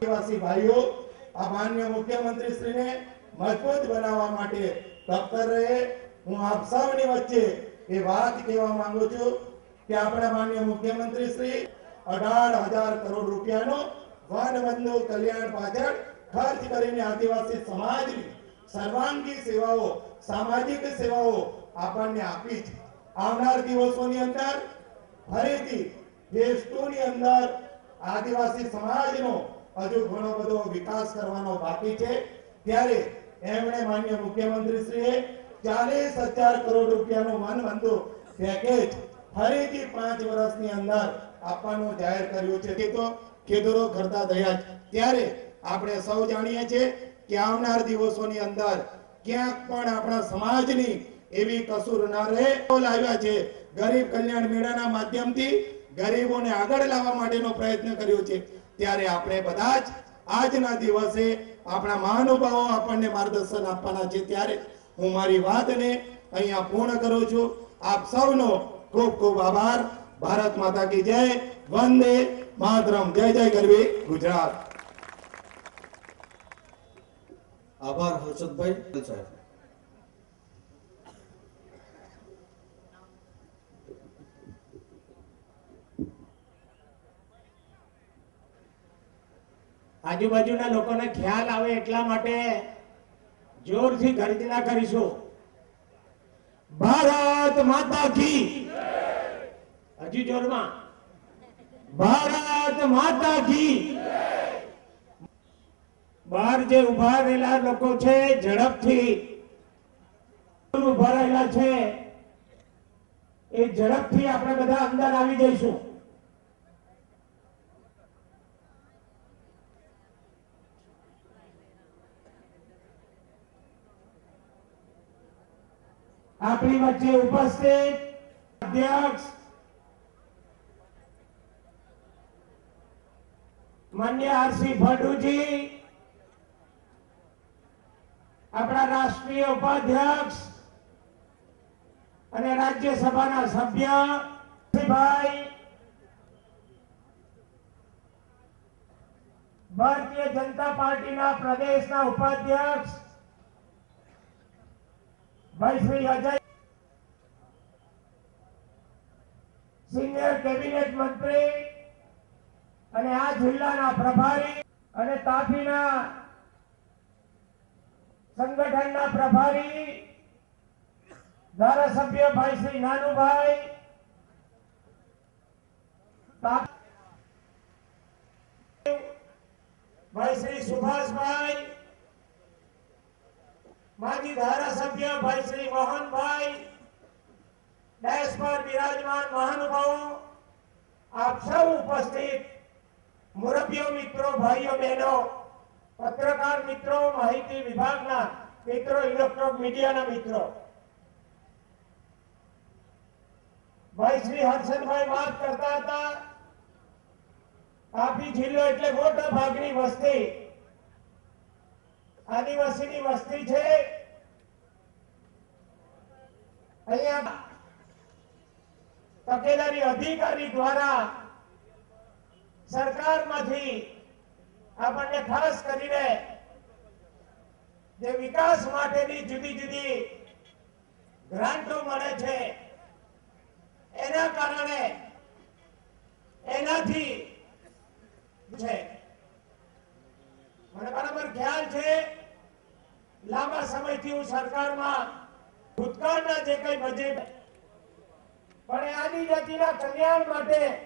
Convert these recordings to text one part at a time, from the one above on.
આદિવાસી ભાઈઓ આ માનનીય મુખ્યમંત્રી શ્રીને મજબૂત બનાવવા માટે તત્પર રહે। હું આપ સૌની વચ્ચે એ વાત કહેવા માંગુ છું કે આપણા માનનીય મુખ્યમંત્રી શ્રી 18,000 કરોડ રૂપિયાનો વનબંધુ કલ્યાણ પાછળ ખર્ચ કરીને આદિવાસી સમાજની સર્વાંગી સેવાઓ સામાજિક સેવાઓ આપણને આપી છે। આવનાર દિવસોની અંદર ફરીથી ફેઝ 2 ની અંદર આદિવાસી સમાજનો હજુ ઘણો બધો વિકાસ કરવાનો બાકી છે। ત્યારે એમણે માનનીય મુખ્યમંત્રી શ્રીએ 40,000 કરોડ રૂપિયાનું વનબંધુ પેકેજ ફરીથી 5 વર્ષની અંદર આપવાનું જાહેર કર્યું છે। તે તો ખેડૂતો કરતા દયા છે। ત્યારે આપણે સૌ જાણીએ છીએ કે આવનાર દિવસોની અંદર ક્યાંક પણ આપણા સમાજની એવી કસૂર ના રહે લાવ્યા છે। ગરીબ કલ્યાણ મેળાના માધ્યમથી ગરીબોને આગળ લાવવા માટેનો પ્રયત્ન કર્યો છે। ત્યારે આપણે બધા જ આજના દિવસે આપણા મહાનુભાવો આપણને માર્ગદર્શન આપવાના છે। ત્યારે હું મારી વાતને અહીંયા પૂર્ણ કરું છું। આપ સૌનો ખૂબ ખૂબ આભાર। ભારત માતા કી જય। વંદે માતરમ। જય જય ગરવી ગુજરાત। આભાર હર્ષદભાઈ સાહેબ। આજુબાજુના લોકોને ખ્યાલ આવે એટલા માટે જોરથી ગર્જના કરીશું। ભારત માતા કી હજી જોરમાં। ભારત માતા કી। બહાર જે ઉભા રહેલા લોકો છે ઝડપથી ઉભા રહેલા છે એ ઝડપથી આપણે બધા અંદર આવી જઈશું। આપણી વચ્ચે ઉપસ્થિત અધ્યક્ષ માન્ય આરસી ફળદુજી, આપણા રાષ્ટ્રીય ઉપાધ્યક્ષ અને રાજ્યસભાના સભ્ય ભાઈ, ભારતીય જનતા પાર્ટીના પ્રદેશના ઉપાધ્યક્ષ ભાઈ શ્રી અજય, સિનિયર કેબિનેટ મંત્રી અને આ જિલ્લાના પ્રભારી અને તાપીના સંગઠનના પ્રભારી ધારાસભ્ય ભાઈ શ્રી નાનુભાઈ, ભાઈ શ્રી સુભાષભાઈ, માજી ધારાસભ્ય ભાઈ શ્રી મોહનભાઈ, ડેશ પર બિરાજમાન મહાનુભાવો, આપ સૌ ઉપસ્થિત મુરબ્બીઓ મિત્રો, ભાઈઓ બહેનો, પત્રકાર મિત્રો, માહિતી વિભાગના મિત્રો, ઇલેક્ટ્રોનિક મીડિયાના મિત્રો, ભાઈ શ્રી હર્ષદભાઈ વાત કરતા હતા, તાપી જિલ્લો એટલે મોટા ભાગની વસ્તી આદિવાસીની વસ્તી છે। અહીંયા તકેદારી અધિકારી દ્વારા સરકારમાંથી આપણને ખાસ કરીને જે વિકાસ માટેની જુદી જુદી ગ્રાન્ટો મળે છે, એના કારણે એનાથી સરકારમાં ભૂતકાળના જે કઈ બજેટ પણ આદિજાતિના કલ્યાણ માટે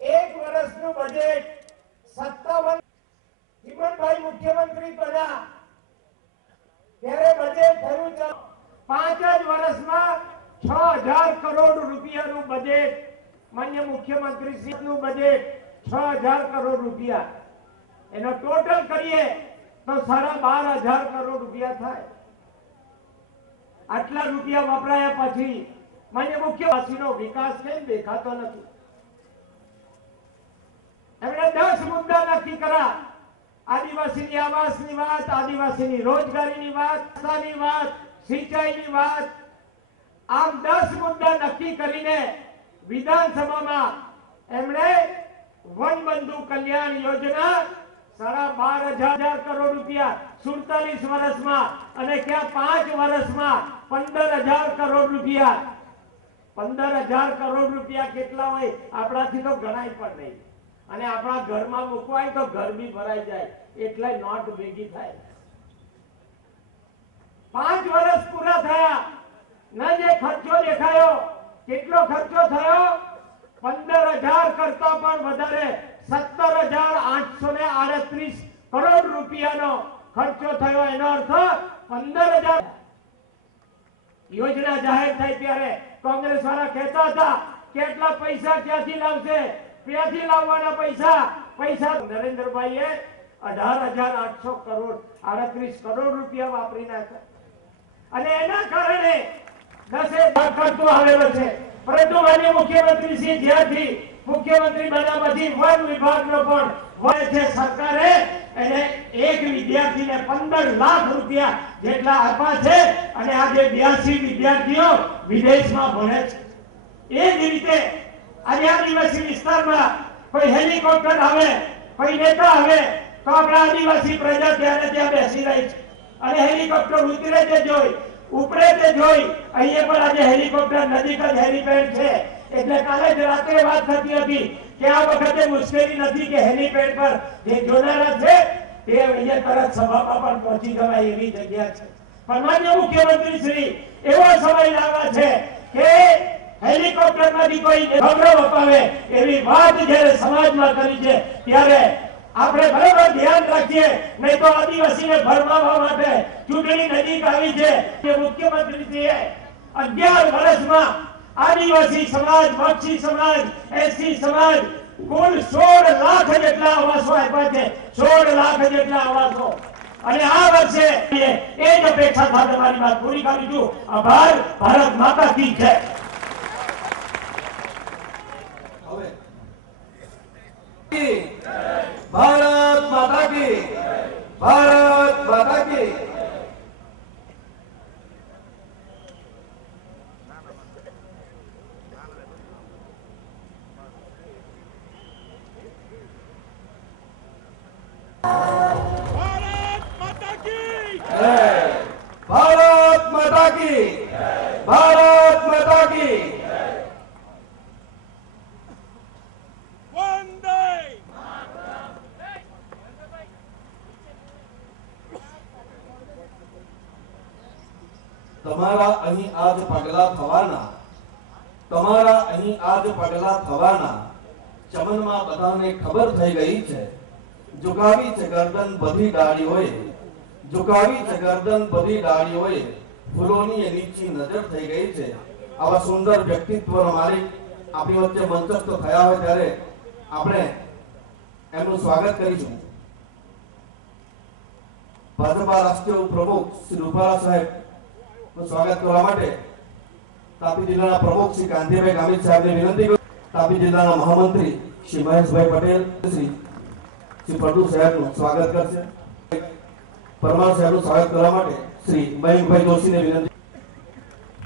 એક વર્ષનું બજેટ 57 ચીમનભાઈ મુખ્યમંત્રી બન્યા ત્યારે બજેટ થયું છે 5 જ વર્ષમાં 6000 કરોડ રૂપિયાનું બજેટ માન્ય મુખ્યમંત્રી શ્રીનું બજેટ 6000 કરોડ રૂપિયા એનો ટોટલ કરીએ તો 12500 કરોડ રૂપિયા થાય આટલા રૂપિયા વપરાયા પછી માન્ય મુખ્યમંત્રીનો વિકાસ કેમ દેખાતો નથી એમણે 10 મુદ્દા નક્કી કર્યા આદિવાસીની આવાસની વાત આદિવાસીની રોજગારીની વાત રસ્તાની વાત સિંચાઈની વાત આમ 10 મુદ્દા નક્કી કરીને વિધાનસભામાં એમણે વનબંધુ કલ્યાણ યોજના 12500 કરોડ રૂપિયા 47 વર્ષમાં અને ક્યાં 5 વર્ષમાં 15000 કરોડ રૂપિયા 15000 કરોડ રૂપિયા કેટલા હોય આપણાથી તો ગણાય પણ નહીં અને આપણા ઘરમાં મૂકવાય તો ઘર બી ભરાઈ જાય એટલે નોટ ભેગી થાય 5 વર્ષ પૂરા થયા ના જે ખર્ચો દેખાયો કેટલો ખર્ચો થયો 15000 કરતા પણ વધારે 17838 કરોડ રૂપિયાનો ખર્ચો થયો એનો અર્થ 15000 યોજના જાહેર થઈ ત્યારે કોંગ્રેસ વાળા કહેતા હતા કે એટલા પૈસા ક્યાંથી લાવશે ક્યાંથી લાવવાના પૈસા નરેન્દ્રભાઈએ 18800 કરોડ 38 કરોડ રૂપિયા વાપરી નાખ્યા અને એના કારણે 10 ખર્ચો આવેલો છે પરંતુ માનનીય મુખ્યમંત્રી શ્રી જ્યાંથી મુખ્યમંત્રી બન્યા પછી વન વિભાગનો પણ વન છે સરકારે એને એક વિદ્યાર્થીને 15 લાખ રૂપિયા જેટલા આપ્યા છે અને આજે 82 વિદ્યાર્થીઓ વિદેશમાં ભણે છે એ જ રીતે આજે આદિવાસી વિસ્તારમાં કોઈ હેલિકોપ્ટર આવે કોઈ નેતા આવે તો આપણા આદિવાસી પ્રજા ત્યારે ત્યાં બેસી રહી છે અને હેલિકોપ્ટર ઉતરે તે જોઈ ઉપરે તે જોઈ અહીંયા પણ આજે હેલિકોપ્ટર નજીક જ હેલિપેડ છે એટલે કાલે જ રાત્રે વાત થતી હતી કે આ વખતે મુશ્કેલી નથી કે હેલિપેડ પર જે જોનારા છે તે અહીંયા તરત સભામાં પણ પહોંચી જવાય એવી જગ્યા છે પણ માન્ય મુખ્યમંત્રી શ્રી એવો સમય લાવ્યા છે કે હેલિકોપ્ટર માંથી કોઈ ગૌરવ અપાવે એવી વાત જ્યારે સમાજમાં કરી છે ત્યારે આપણે બરાબર ધ્યાન રાખીએ નહીં તો આદિવાસીને ભરમાવવા માટે ચૂંટણી નજીક આવી છે કે મુખ્યમંત્રીશ્રીએ 11 વર્ષમાં આદિવાસી સમાજ બક્ષી સમાજ એસસી સમાજ કુલ 16 લાખ જેટલા આવાસો આપ્યા છે 16 લાખ જેટલા આવાસો અને આ વર્ષે એ જ અપેક્ષા સાથે મારી વાત પૂરી કરું છું આભાર ભારત માતા કી જય भारत माता की भारत माता की भारत माता की भारत माता की તમારા અહીં આજ પગલા થવાના ચમનમાં બધાને ખબર થઈ ગઈ છે ઝુકાવી છે ગરદન બધી ડાળીઓએ ફૂલોની નીચી નજર થઈ ગઈ છે આવા સુંદર વ્યક્તિત્વનો માલિક આપણી વચ્ચે મંચસ્થ થયા હોય ત્યારે આપણે એમનું સ્વાગત કરીશું ભાજપા રાષ્ટ્રીય પ્રમુખ શ્રી રૂપાલા સાહેબ સ્વાગત કરવા માટે તાપી જિલ્લાના પ્રમુખ શ્રી કાંતિભાઈ ગામિત સાહેબને વિનંતી કરું તાપી જિલ્લાના મહામંત્રી શ્રી મહેશભાઈ પટેલ શ્રી પ્રભુ સાહેબનું સ્વાગત કરશે પરમાર સાહેબનું સ્વાગત કરવા માટે શ્રી મયંકભાઈ જોશીને વિનંતી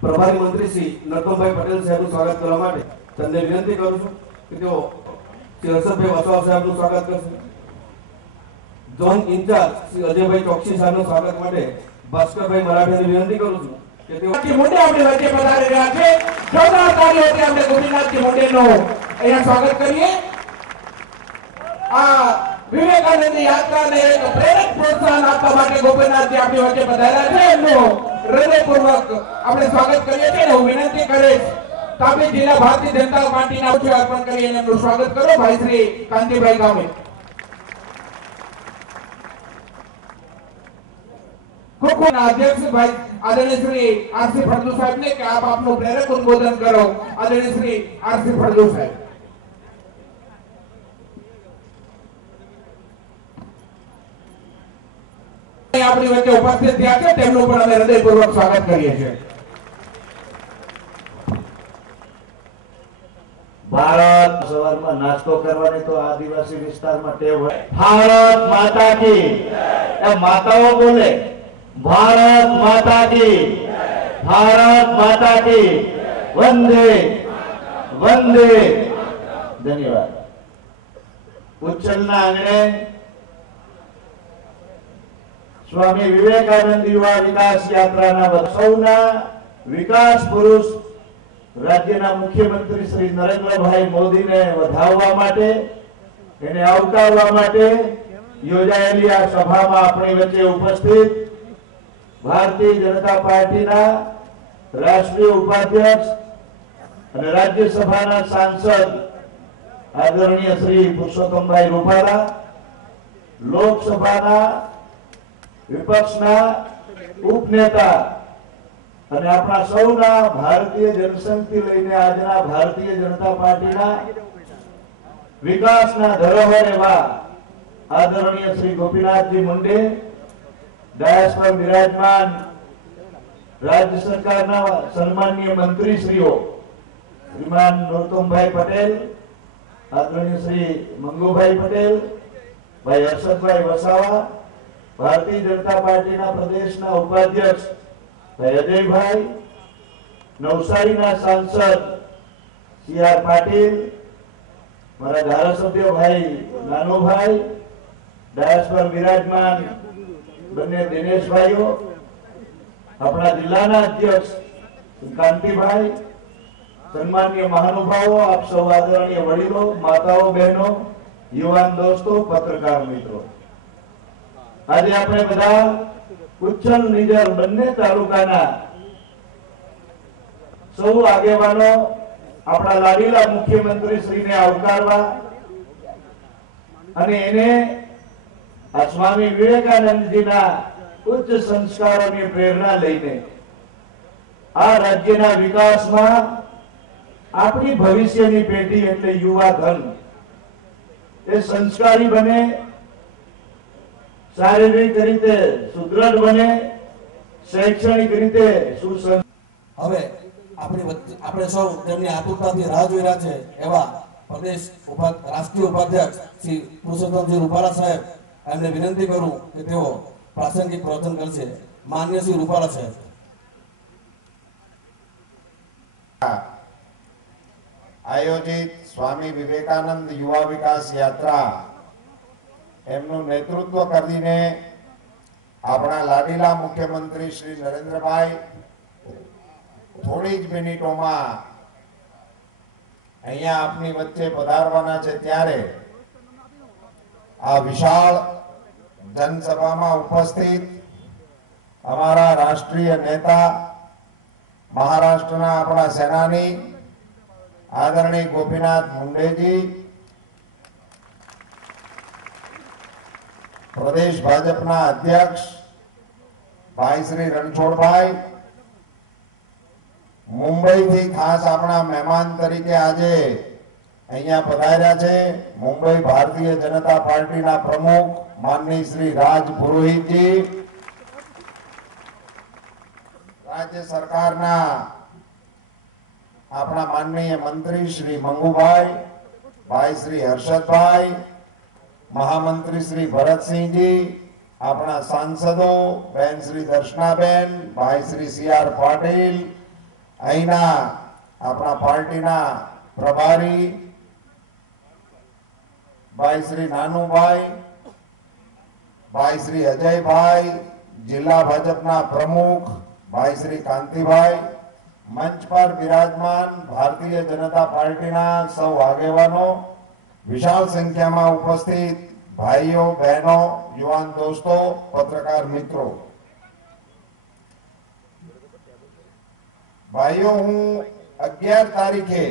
પ્રભારી મંત્રી શ્રી નરતમભાઈ પટેલ સાહેબનું સ્વાગત કરવા માટે તેમને વિનંતી કરું છું કે તેઓ શ્રી હર્ષદભાઈ વસાવા સાહેબનું સ્વાગત કરશે ઝોન ઇન્ચાર્જ શ્રી અજયભાઈ ચોકસી સાહેબનું સ્વાગત માટે ભાસ્કરભાઈ મરાઠાને વિનંતી કરું છું કે તેઓ મોટે આપણે વચ્ચે પધારી રહ્યા છે જોરદાર તાળીઓથી આપણે ગોપીનાથજી મોટેનું અહીંયા સ્વાગત કરીએ આ વિવેકાનંદ યાત્રાને એક પ્રેરક પ્રોત્સાહન આપવા માટે ગોપીનાથજી આપણી વચ્ચે પધાર્યા છે. એમનું હૃદયપૂર્વક આપણે સ્વાગત કરીએ છીએ. હું વિનંતી કરીશ તાપી જિલ્લા ભારતીય જનતા પાર્ટીના ઉચ્ચ અર્પણ કરી અને એમનું સ્વાગત કરો ભાઈ શ્રી કાંતિભાઈ ગામે. કોકોના અધ્યક્ષ ભાઈ આદરણીય શ્રી આરસી ફળદુ સાહેબને કે આપ આપનું પ્રેરક ઉદ્બોધન કરો. આદરણીય શ્રી આરસી ફળદુ સાહેબ આપણી વચ્ચે ઉપસ્થિત થયા છે. તેમનું પણ અમે હૃદયપૂર્વક સ્વાગત કરીએ છીએ. ભારત સવારમાં નાસ્તો કરવાની તો આદિવાસી વિસ્તારમાં ટેવ હોય. ભારત માતા કી, એ માતાઓ બોલે ભારત માતા કી, ભારત માતા કી, વંદે વંદે. ધન્યવાદ. ઉચ્છલના આંગણે સ્વામી વિવેકાનંદ યુવા વિકાસ યાત્રાના સૌના વિકાસ પુરુષ રાજ્યના મુખ્યમંત્રી શ્રી નરેન્દ્રભાઈ મોદીને વધાવવા માટે, એને આવકારવા માટે યોજાયેલી આ સભામાં આપણી વચ્ચે ઉપસ્થિત ભારતીય જનતા પાર્ટીના રાષ્ટ્રીય ઉપાધ્યક્ષ અને રાજ્યસભાના સાંસદ આદરણીય શ્રી પુરુષોત્તમભાઈ રૂપાલા, લોકસભાના વિપક્ષના ઉપનેતા અને આપણા સૌના ભારતીય જનસંઘથી લઈને આજના ભારતીય જનતા પાર્ટીના વિકાસના ધરોહર એવા આદરણીય શ્રી ગોપીનાથજી મુંડે, ડાયસ પર બિરાજમાન રાજ્ય સરકારના સન્માનીય મંત્રીશ્રીઓ શ્રીમાન નરોત્તમભાઈ પટેલ, આદરણીય શ્રી મંગુભાઈ પટેલ, ભાઈ હર્ષદભાઈ વસાવા, ભારતીય જનતા પાર્ટીના પ્રદેશના ઉપાધ્યક્ષ ભાઈ અજયભાઈ, નવસારીના સાંસદ સી.આર. પાટીલ, મારા ધારાસભ્ય ભાઈ નાનુભાઈ, ડાયસ પર બિરાજમાન બંને દિનેશભાઈઓ, આપણા જિલ્લાના અધ્યક્ષ કાંતિભાઈ, સન્માનીય મહાનુભાવો, આપ સૌ આદરણીય વડીલો, માતાઓ, બહેનો, યુવાન દોસ્તો, પત્રકાર મિત્રો, આજે આપણે બધા ઉચ્છલ નિઝર બંને તાલુકાના સૌ આગેવાનો આપણા લાડીલા મુખ્યમંત્રી શ્રીને આવકારવા અને એને આ સ્વામી વિવેકાનંદજીના ઉચ્ચ સંસ્કારોની પ્રેરણા લઈને આ રાજ્યના વિકાસમાં આપણી ભવિષ્યની પેઢી એટલે યુવા ધન એ સંસ્કારી બને, શારીરિક રીતે સુદૃઢ બને, શૈક્ષણિક રીતે સુસંસ્કૃત. હવે આપણે સૌ તેમની આતુરતાથી રાહ જોઈ રહ્યા છે એવા પ્રદેશ રાષ્ટ્રીય ઉપાધ્યક્ષ શ્રી પુરુષોત્તમજી રૂપાલા સાહેબ, એમને વિનંતી કરું કે તેઓ પ્રાસંગિક પ્રવચન કરશે. માન્ય શ્રી રૂપાલા સાહેબ. આયોજિત સ્વામી વિવેકાનંદ યુવા વિકાસ યાત્રા એમનું નેતૃત્વ કરીને આપણા લાડીલા મુખ્યમંત્રી શ્રી નરેન્દ્રભાઈ થોડી જ મિનિટોમાં અહીંયા આપની વચ્ચે પધારવાના છે. ત્યારે આ વિશાળ જનસભામાં ઉપસ્થિત અમારા રાષ્ટ્રીય નેતા, મહારાષ્ટ્રના આપણા સેનાની આદરણીય ગોપીનાથ મુંડેજી, પ્રદેશ ભાજપના અધ્યક્ષ ભાઈ શ્રી રણછોડભાઈ, મુંબઈથી ખાસ આપણા મહેમાન તરીકે આજે અહીંયા પધાર્યા છે મુંબઈ ભારતીય જનતા પાર્ટીના પ્રમુખ માનનીય શ્રી રાજ પુરોહિતજી, રાજ્ય સરકારના આપણા માનનીય મંત્રી શ્રી મંગુભાઈ, ભાઈ શ્રી હર્ષદભાઈ, મહામંત્રી શ્રી ભરતસિંહજી, આપણા સાંસદો બેન શ્રી દર્શનાબેન, ભાઈ શ્રી સી.આર. પાટીલ, અહીંના આપણા પાર્ટીના પ્રભારી ભાઈ શ્રી નાનુભાઈ, ભાઈ શ્રી અજયભાઈ, જિલ્લા ભાજપના પ્રમુખ ભાઈ શ્રી કાંતિભાઈ, મંચ પર બિરાજમાન ભારતીય જનતા પાર્ટીના સૌ આગેવાનો, વિશાળ સંખ્યામાં ઉપસ્થિત ભાઈઓ, બહેનો, યુવાન દોસ્તો, પત્રકાર મિત્રો, ભાઈઓ, હું 11 તારીખે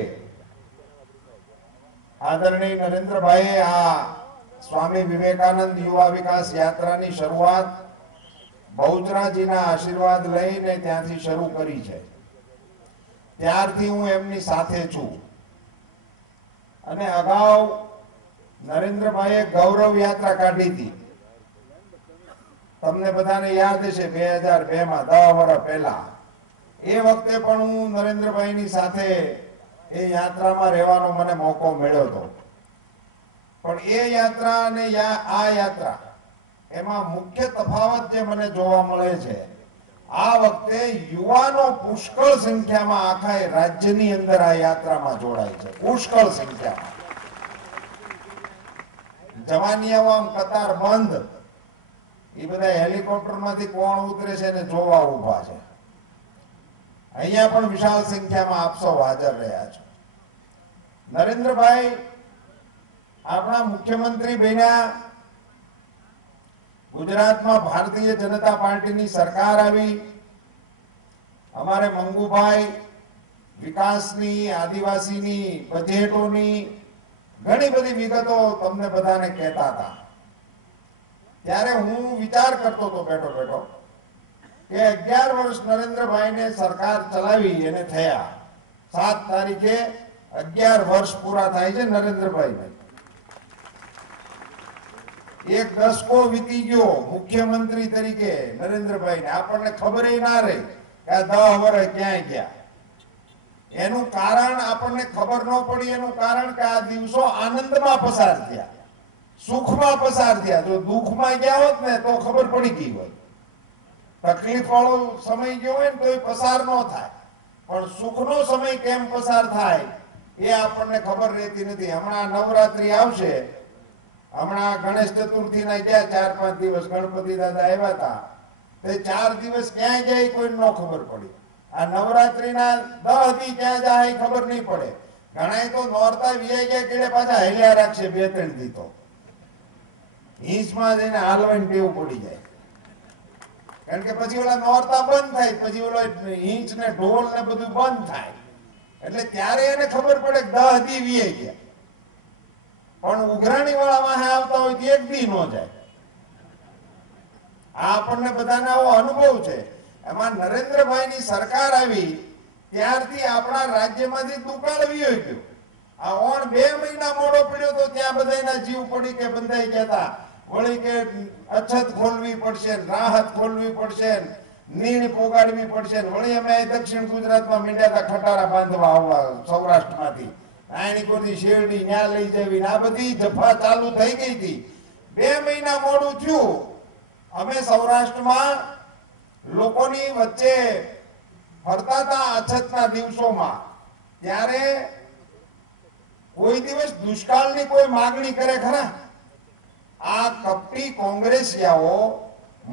આદરણીય નરેન્દ્રભાઈએ આ સ્વામી વિવેકાનંદ યુવા વિકાસ યાત્રાની શરૂઆત બહુચરાજીના આશીર્વાદ લઈને ત્યાંથી શરૂ કરી છે. ત્યારથી હું એમની સાથે છું. અને અગાઉ નરેન્દ્રભાઈએ ગૌરવ યાત્રા કાઢી હતી. તમને બધાને યાદ હશે 2002 માં 10 વર્ષ પહેલા. એ વખતે પણ હું નરેન્દ્રભાઈની સાથે એ યાત્રામાં રહેવાનો મને મોકો મળ્યો હતો. પણ એ યાત્રા અને આ યાત્રા એમાં મુખ્ય તફાવત જે મને જોવા મળે છે, આ વખતે યુવાનો પુષ્કળ સંખ્યામાં આખા રાજ્યની અંદર આ યાત્રામાં જોડાય છે. પુષ્કળ સંખ્યામાં જવાનીઓ આમ કતાર બંધ, એ બધા હેલિકોપ્ટરમાંથી કોણ ઉતરે છે ને જોવા ઉભા છે. અહીંયા પણ વિશાળ સંખ્યામાં આપ સૌ હાજર રહ્યા છો. નરેન્દ્રભાઈ આપણા મુખ્યમંત્રી બન્યા. ગુજરાતમાં ભારતીય જનતા પાર્ટીની સરકાર આવી. અમારે મંગુભાઈ વિકાસની, આદિવાસીની, બજેટોની ઘણી બધી વિગતો તમને બધાને કહેતા હતા. ત્યારે હું વિચાર કરતો હતો બેઠો બેઠો કે 11 વર્ષ નરેન્દ્રભાઈને સરકાર ચલાવી એને થયા. 7 તારીખે 11 વર્ષ પૂરા થાય છે નરેન્દ્રભાઈને. એક દશકો વીતી ગયો મુખ્યમંત્રી તરીકે નરેન્દ્રભાઈને. આપણને ખબર ના રહી કે આ 10 વર્ષ ક્યાંય ગયા. એનું કારણ આપણને ખબર ન પડી. એનું કારણ કે આ દિવસો આનંદમાં પસાર થયા, સુખમાં પસાર થયા. જો દુઃખમાં ગયા હોત ને તો ખબર પડી ગઈ હોય. તકલીફ વાળો સમય ગયો હોય ને તો એ પસાર ન થાય, પણ સુખનો સમય કેમ પસાર થાય એ આપણને ખબર રહેતી નથી. હમણાં નવરાત્રી આવશે, હમણાં ગણેશ ચતુર્થી ના ગયા 4-5 દિવસ ગણપતિ દાદા આવ્યા હતા. તે 4 દિવસ ક્યાં જાય કોઈ ન ખબર પડી. આ નવરાત્રીના 10 દી ક્યાં જાય એ ખબર નહીં પડે. ઘણા તો નોરતા વીઆઈ ગયા કેડે પાછા હેલ્યા રાખશે 2-3 દી. તો હિંચમાં જઈને હાલવાની ટેવ પડી જાય. કારણ કે પછી ઓલા નોરતા બંધ થાય, પછી ઓલા હિંચ ને ઢોલ ને બધું બંધ થાય, એટલે ત્યારે એને ખબર પડે કે 10 દી વીઆઈ ગયા. પણ ઉઘરાણી વાળા વાહે આવતા હોય તો 1 દી ન જાય. આ આપણને બધાને આવો અનુભવ છે. એમાં નરેન્દ્રભાઈની સરકાર આવી ત્યારથી આપણા રાજ્યમાંથી દુકાળ વીયો ગયો. આ ઓણ 2 મહિના મોડો પડ્યો તો ત્યાં બધાના જીવ પડી કે બંધાઈ ગયા હતા. વળી કે અછત ખોલવી પડશે, રાહત ખોલવી પડશે, નીણ પોગાડવી પડશે. વળી અમે દક્ષિણ ગુજરાતમાં મીંડ્યા હતા ખટારા બાંધવા આવવા સૌરાષ્ટ્રમાંથી. આણીકોટથી શેરડી ન્યા લઈ જવી, આ બધી જફા ચાલુ થઈ ગઈ હતી. 2 મહિના મોડું થયું. અમે સૌરાષ્ટ્રમાં લોકોની વચ્ચે ફરતા હતા અછતના દિવસોમાં. ત્યારે કોઈ દિવસ દુષ્કાળની કોઈ માંગણી કરે ખરા? આ કપટી કોંગ્રેસિયાઓ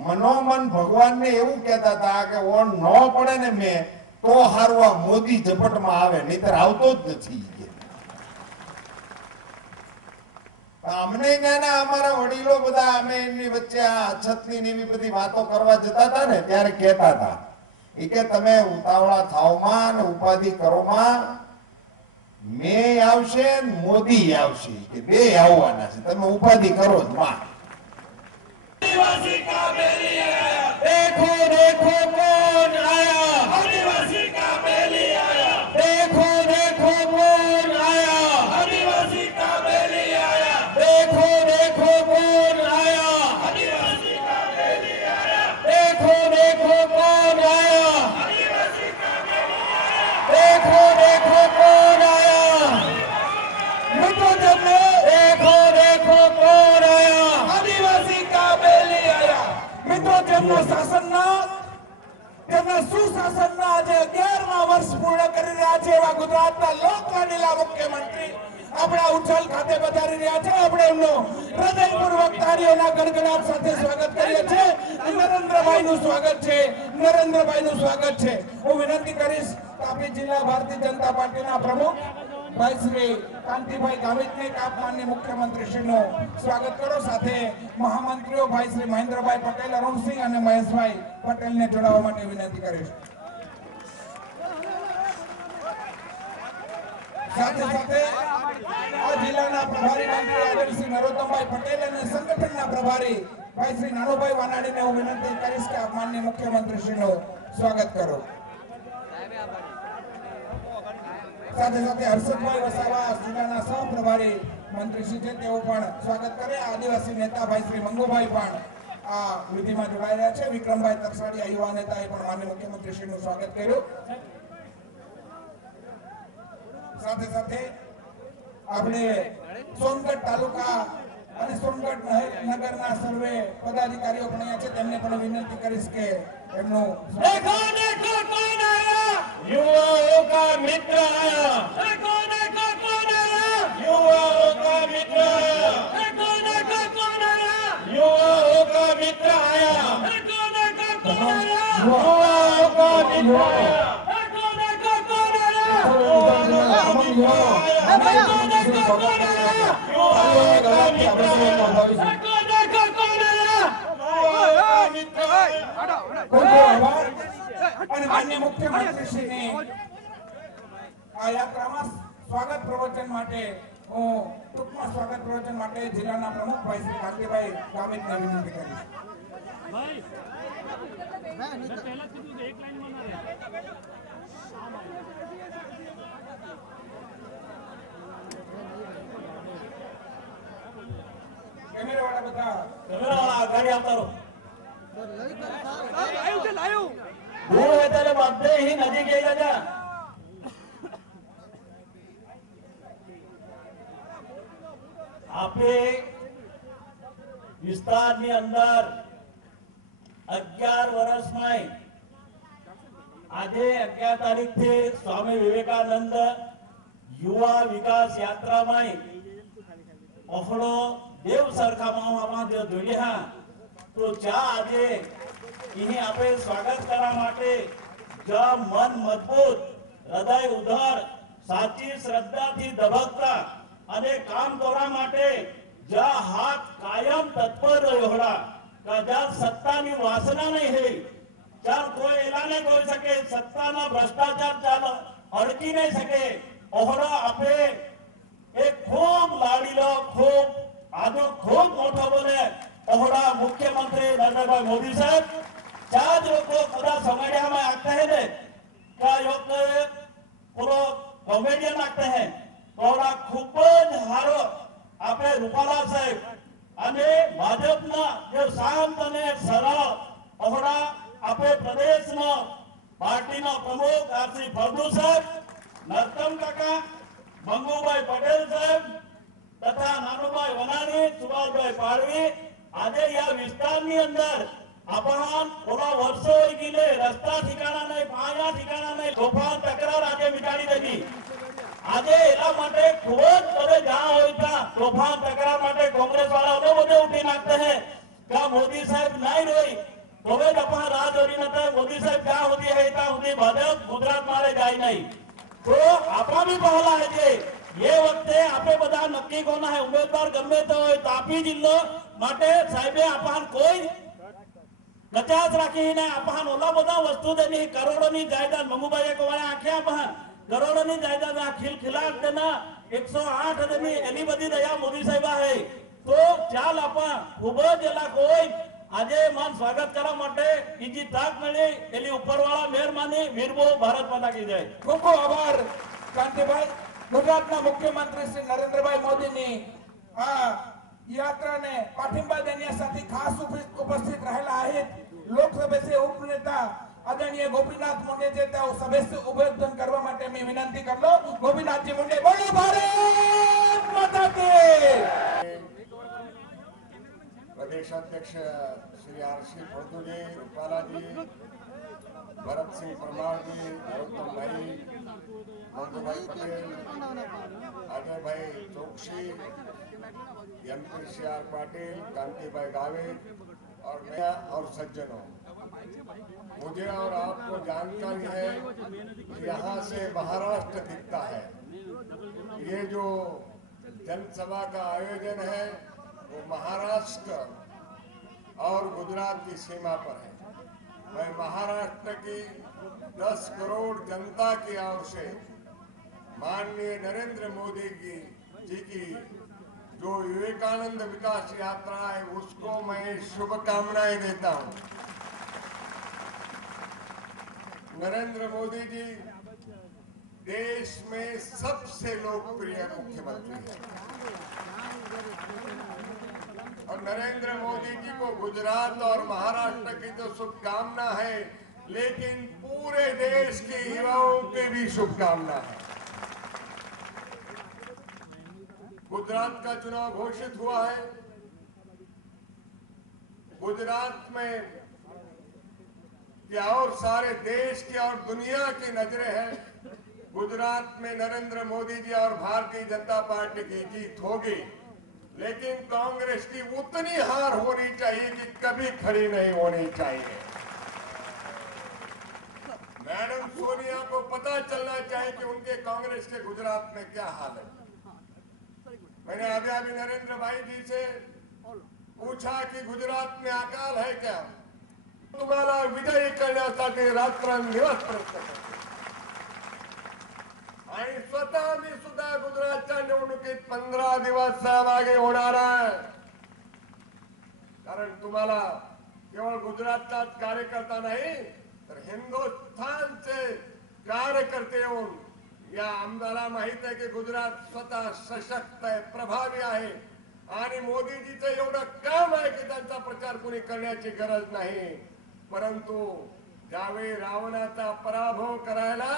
મનોમન ભગવાનને એવું કહેતા હતા કે ઓન ન પડે ને મેં તો હારું આ મોદી ઝપટમાં આવે, નહીતર આવતો જ નથી. અમને ત્યાંના અમારા વડીલો બધા અમે એમની વચ્ચે આ અછતની એવી બધી વાતો કરવા જતા હતા ને ત્યારે કહેતા હતા એ કે તમે ઉતાવળા થાવમાં ને ઉપાધિ કરોમાં, મેં આવશે ને મોદી આવશે, કે બે આવવાના છે, તમે ઉપાધિ કરો જ માં. देखो देखो कौन आया, आदिवासी का बेली आया. देखो देखो कौन आया, आदिवासी का बेली आया. देखो देखो कौन आया, आदिवासी का बेली आया. देखो देखो कौन आया, आदिवासी का बेली आया. देखो देखो कौन आया, मित्रों जमने. देखो देखो कौन आया, आदिवासी का बेली आया. મિત્રો તેમના શાસનના, તેમના સુશાસનના આજે 11મા વર્ષ પૂર્ણ કરી રહ્યા છે એવા ગુજરાતના લોકલાડીલા મુખ્યમંત્રી આપણા ઉચ્છલ ખાતે પધારી રહ્યા છે. આપણે એમનું હૃદયપૂર્વક તાળીઓના ગણગણાટ સાથે સ્વાગત કરીએ છીએ. નરેન્દ્રભાઈનું સ્વાગત છે, નરેન્દ્રભાઈનું સ્વાગત છે. હું વિનંતી કરીશ તાપી જિલ્લા ભારતીય જનતા પાર્ટીના પ્રમુખ ભાઈ શ્રી કાંતિભાઈ ગામિતને આપ માનનીય મુખ્યમંત્રીશ્રીનું સ્વાગત કરો. સાથે મહામંત્રીઓ ભાઈ શ્રી મહેન્દ્રભાઈ પટેલ, અરુણસિંહ અને મહેશભાઈ પટેલને જોડાવા માટે વિનંતી કરીશ. સાથે સાથે આ જિલ્લાના પ્રભારી મંત્રી આદરણીય શ્રી નરોત્તમભાઈ પટેલ અને સંગઠનના પ્રભારી ભાઈ શ્રી નાનુભાઈ વાનાણીને હું વિનંતી કરીશ કે આપ માનનીય મુખ્યમંત્રીશ્રીનું સ્વાગત કરો. સાથે સાથે હર્ષદભાઈ વસાવા જિલ્લાના સહપ્રભારી મંત્રીશ્રી છે, તેઓ પણ સ્વાગત કરે. આદિવાસી નેતા ભાઈ શ્રી મંગુભાઈ પણ આ વિધિમાં જોડાઈ રહ્યા છે. વિક્રમભાઈ તરસાડિયા યુવા નેતાએ પણ માનનીય મુખ્યમંત્રીશ્રીનું સ્વાગત કર્યું. સાથે સાથે આપણે સોનગઢ તાલુકા અને સોનગઢ નગરના સર્વે પદાધિકારીઓ પણ અહીંયા છે, તેમને પણ વિનંતી કરીશ કે એમનું युवाओं का मित्र आया, कौन आया? युवाओं का मित्र आया, कौन आया? युवाओं का मित्र आया, कौन आया? युवाओं का मित्र आया, कौन आया? અને માનનીય મુખ્યમંત્રીશ્રીની આ યાત્રામાં સ્વાગત પ્રવચન માટે હું ટૂંકમાં સ્વાગત પ્રવચન માટે જિલ્લાના પ્રમુખ ભાઈ શ્રી કાંતિભાઈ ગામિતને વિનંતી કરીશ. કેમેરાવાળા બધા ગાડી આવતા રહો. दूर है तेरे बापे ही नदी के जा आपे વિસ્તારની અંદર 11 વર્ષમાં આજે 11 તારીખથી સ્વામી વિવેકાનંદ યુવા વિકાસ યાત્રામાં ઓખડો દેવ સરખામાં જો જોડ્યા તો ચા આજે इन्हें आपे स्वागत करा माटे ज मन मजबूत हृदय उदार साची श्रद्धा थी दबकता अने काम करवा माटे ज हाथ कायम तत्पर रहोड़ा कदा सत्ता ની વાસના નહીં હે ચાર કોઈ એલાને કોઈ શકે સત્તાના ભ્રષ્ટાચાર ચાલ અડકી નહીં શકે ઓહડા આપે એક ખૂબ લાડીલો ખૂબ આજો ખૂબ મોટો બોલે ઓહડા મુખ્યમંત્રી નરેન્દ્રભાઈ મોદી સાહેબ चार लोग पूरा समझिया में आते हैं ने क्या योग पूरा कॉमेडियन आते हैं थोड़ा खूब हारो आपे रूपाला साहेब अने भाजपना जो शांत ने सरल ओहड़ा आपे प्रदेश नो पार्टी नो प्रमुख श्री फरदू साहेब नरतम काका मंगूभाई पटेल साहेब तथा नानुभाई वनानी सुभाषभाई पाड़वी आज या विस्तार अंदर अपहान पूरा वर्षो गीले रस्ता ठिकाना नहीं पाया ठिकाना नहीं तोफान तकरार आज मिटाड़ी देगी आज एला माटे खूब बड़े जहां होता तोफान तकरार माटे कांग्रेस वाला वो बड़े उठी नाखते हैं क्या मोदी साहब नहीं रोई तो वे अपहान राह जोड़ी नता मोदी साहब क्या होती है इतना होती भाजप गुजरात मारे जाए नहीं तो आपा भी पहला है जे ये वक्त आपे बधा नक्की कोना है उम्मीदवार गमे तो तापी जिल्लो माटे साहेबे अपहान कोई 50 રાખીને આપહાન ઓલા બધા વસ્તુ દેની કરોડોની જાયદાદ મંગુભાઈએ કોવાને આખ્યા આપહાન કરોડોની જાયદાદ આ ખિલખિલાટ દેના 108 દેની એની બધી દયા મોદી સાહેબા હે તો ચાલ આપા ખૂબ જ એલા કોઈ આજે માન સ્વાગત કરવા માટે બીજી તાક મળી એની ઉપરવાળા મહેરબાની વીરબો ભારત માતા કી જય. ખૂબ ખૂબ આભાર કાંતિભાઈ. ગુજરાતના મુખ્યમંત્રી શ્રી નરેન્દ્રભાઈ મોદીની આ यात्रा ने पाठिंबा देने साथी खास उपस्थित रहेला आहेत लोकसभा से उपनेता आदरणीय गोपीनाथ मुंडे जे त्या सभे से उद्बोधन करवा માટે मैं विनंती करलो. गोपीनाथ जी मुंडे बोलो भारत माता की. प्रदेश अध्यक्ष श्री आरसी फळदू जी, रूपाला जी, भरत सिंह परमार जी, नरोत्तम भाई, मंगूभाई पटेल, अजय भाई चौक श्री MP पाटिल, कांतिभाई गावित और मैं और सज्जनों, मुझे और आपको जानकारी है कि यहाँ से महाराष्ट्र दिखता है। ये जो जनसभा का आयोजन है वो महाराष्ट्र और गुजरात की सीमा पर है। मैं महाराष्ट्र की 10 करोड़ जनता की ओर से माननीय नरेंद्र मोदी जी की जो विवेकानंद विकास यात्रा है उसको मैं शुभकामनाएं देता हूं। नरेंद्र मोदी जी देश में सबसे लोकप्रिय मुख्यमंत्री हैं और नरेंद्र मोदी जी को गुजरात और महाराष्ट्र की तो शुभकामना है, लेकिन पूरे देश के युवाओं की भी शुभकामना है। गुजरात का चुनाव घोषित हुआ है। गुजरात में क्या और सारे देश की और दुनिया की नजरें हैं। गुजरात में नरेंद्र मोदी जी और भारतीय जनता पार्टी की जीत होगी, लेकिन कांग्रेस की उतनी हार होनी चाहिए कि कभी खड़ी नहीं होनी चाहिए। मैडम सोनिया को पता चलना चाहिए कि उनके कांग्रेस के गुजरात में क्या हाल है। मैंने अभी नरेंद्र भाई जी से पूछा कि गुजरात में अकाल है क्या, तुम्हाला विजयी करण्यासाठी रात्रंदिवस प्रयत्न करतो आणि स्वतः मी सुद्धा गुजरातच्या निवडणुकीत 15 दिवस सहभागी होणार आहे। कारण तुम्हाला केवळ गुजरातचाच कार्यकर्ता नाही तर हिंदुस्थानचे कार्यकर्ते येऊन या आमदाराला माहित आहे की गुजरात स्वतः सशक्त आहे, प्रभावी आहे आणि मोदीजीचं एवढं काम आहे की त्यांचा प्रचार कोणी करण्याची गरज नाही। परंतु ज्यावेळी रावणाचा पराभव करायला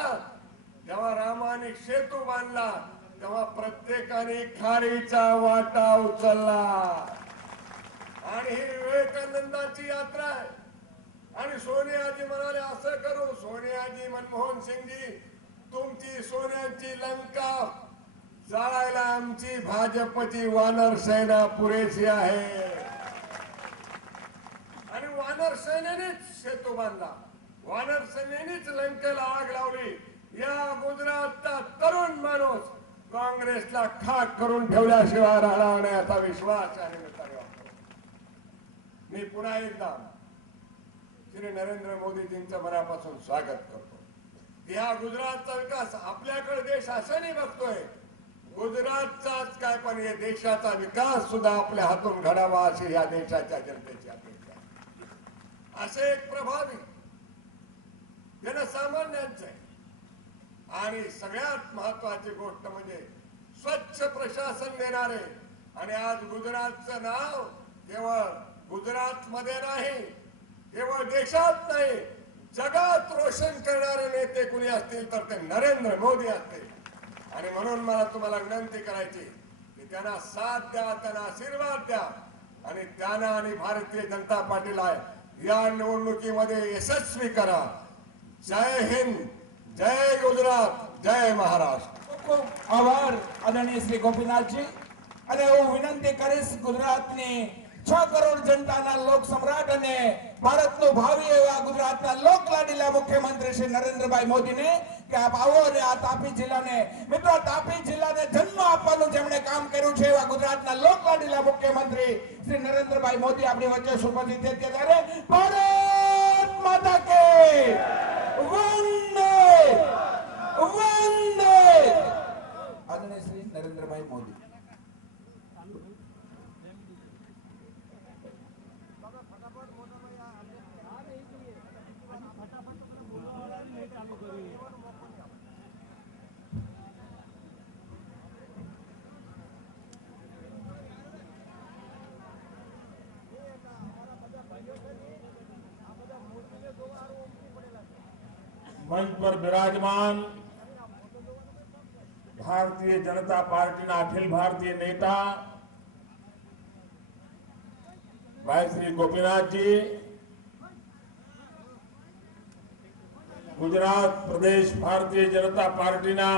जेव्हा रामाने सेतू बांधला तेव्हा प्रत्येकाने खारीचा वाटा उचलला आणि ही विवेकानंदाची यात्रा आहे। आणि सोनियाजी म्हणाले असं करू, सोनियाजी मनमोहन सिंगजी तुमची सोन्याची लंका जाळायला आमची भाजपची वानर सेना पुरेशी आहे आणि वानर सेनेनेच सेतू बांधला, वानर सेनेनेच लंकेला आग लावली। या गुजरातचा तरुण माणूस काँग्रेसला खाक करून ठेवल्याशिवाय राहणार नाही असा विश्वास आहे मित्रांनो। मी पुन्हा एकदा श्री नरेंद्र मोदीजींचं मनापासून स्वागत करतो। या गुजरातचा विकास आपल्याकडे देश असं नाही बघतोय, गुजरातचाच काय पण या देशाचा विकास सुद्धा आपल्या हातून घडावा अशी या देशाच्या जनतेची अपेक्षा आहे। असे एक प्रभावी जनसामान्यांचे आणि सगळ्यात महत्वाची गोष्ट म्हणजे स्वच्छ प्रशासन देणारे आणि आज गुजरातचं नाव केवळ गुजरातमध्ये नाही, केवळ देशात नाही, जगात रोशन करणारे नेते कुणी असतील तर ते नरेंद्र मोदी असतील। आणि म्हणून मला तुम्हाला विनंती करायची की त्यांना साथ द्या, त्यांना आशीर्वाद द्या आणि त्यांना आणि भारतीय जनता पार्टीला या निवडणुकीमध्ये यशस्वी करा। जय हिंद, जय गुजरात, जय महाराष्ट्र। खूप आभार आदरणीय શ્રી ગોપીનાથજી। અને હું વિનંતી કરીશ ગુજરાતની 6 કરોડ જનતાના લોક સમ્રાટ અને ભારતનું ભાવિ એવા ગુજરાતના લોકલાડીલા મુખ્યમંત્રી શ્રી નરેન્દ્રભાઈ મોદીને કે આપ આવો અને આ તાપી જિલ્લાને મિત્રો તાપી જિલ્લાને જન્મ આપવાનું જેમણે કામ કર્યું છે એવા ગુજરાતના લોકલાડીલા મુખ્યમંત્રી શ્રી નરેન્દ્રભાઈ મોદી આપણી વચ્ચે ઉપસ્થિત છે। ત્યારે ભારત માતા કે વંદે વંદે આદરણીય શ્રી નરેન્દ્રભાઈ મોદી। मंच पर विराजमान भारतीय जनता पार्टीना अखिल भारतीय नेता भाई श्री गोपीनाथ जी, गुजरात प्रदेश भारतीय जनता पार्टीना